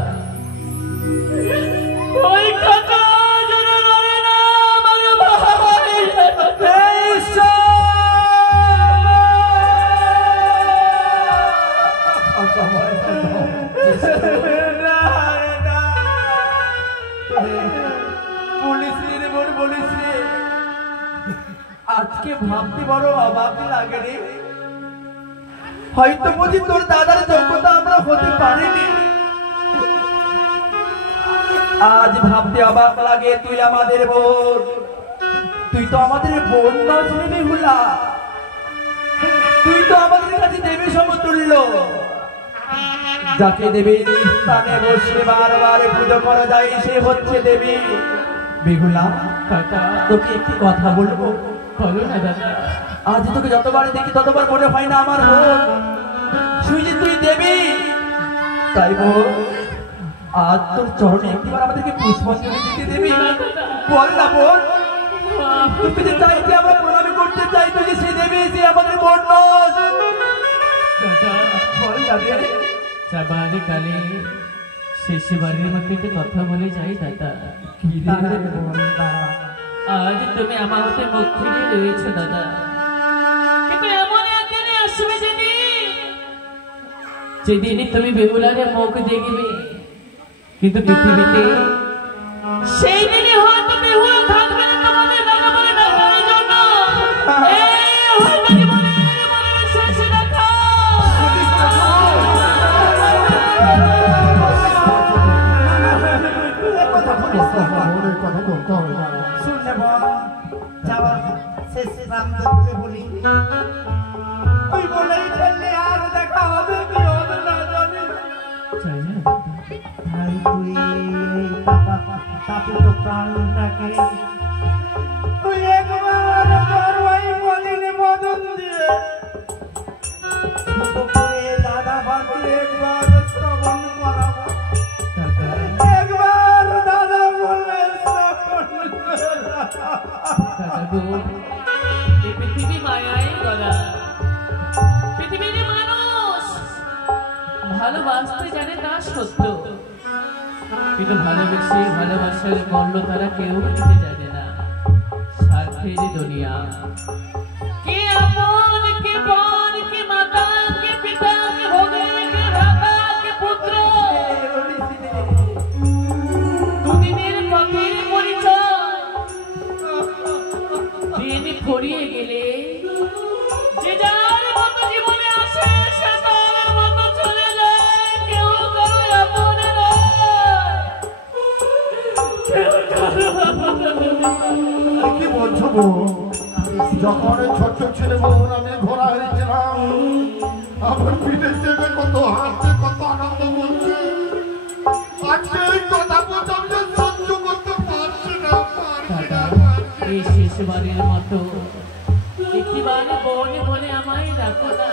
ওই কাটা যেন নড়ে না আমার ভাই। আজকে ভাবতে বড় অবাক লাগে রে, হয়তো বুঝি তোর দাদার যোগ্যতা আমরা হতে পারিনি। আজ ভাবতে অবাক লাগে তুই আমাদের বোন, তুই তো আমাদের বোন না শুনে হুলা, তুই তো আমাদের কাছে দেবী সমতুল্য, যাকে দেবীর স্থানে বসে বারবার পুজো করা যায় সে হচ্ছে দেবী। বেহুলা তোকে একটি কথা বলবো, বলো না দাদা। আজ তোকে যতবার দেখি ততবার মনে হয় না আমার বোন, সুইজি তুই দেবী, তাই বোন আজ তোর চরণে একবার আমাদেরকে পুষ্পাঞ্জলি দিতে দেবী। বল না বোন, তুমি যে চাইতে আমরা প্রণামী করতে চাই, তুই যে সে দেবী যে আমাদের বোন নস। বল না রে, যাবারে কালে শেষে বাড়ির মধ্যে একটা কথা বলে যাই দাদা। আজ তুমি আমার হাতে মুখ ফিরিয়ে রয়েছো দাদা, কিন্তু এমন একদিনে আসবে যেদিনই তুমি বেহুলারে মুখ দেখবে, কিন্তু পৃথিবীতে সেই দিনই হয়তো বেহুলা থাকবে না তোমাদের দেখা বলে দেখার জন্য। শেষে দেখা শুনলে বোন, যাওয়ার শেষ রাম দেখতে বলি, তুই বলেই ফেললে আর দেখা হবে কি হবে না জানি। ভাই তুই তাপিত প্রাণটাকে তুই একবার তোর ওই বলিনে বদন দিয়ে ছোট করে দাদা ভাবি একবার শ্রবণ করাবো, একবার দাদা বলে শ্রবণ পৃথিবী মায়াই গলা, পৃথিবীর মানুষ ভালোবাসতে জানে তা সত্য, কিন্তু ভালোবেসে ভালোবাসার মূল্য তারা কেউ দিতে জানে না। স্বার্থের দুনিয়া, কে আপন কে পর কে মাতা কে পিতা কে ভোগে কে ভ্রাতা কে পুত্র, দুদিনের পথের পরিচয় দিন ফুরিয়ে গেলে যে যার মতো জীবনে আসে সে তার মতো চলে যায়, কেউ কারো আপন নয়। যখন ছোট্ট ছেলে বউন আমি ঘোরা হয়েছিলাম আমার পিঠে চেপে কত হাসতে কত আনন্দ বলছে আজকে এই কথা বলতে আমি সহ্য করতে পারছি না এই শেষবারের মতো একটিবার বনে বলে আমায় রাখো না।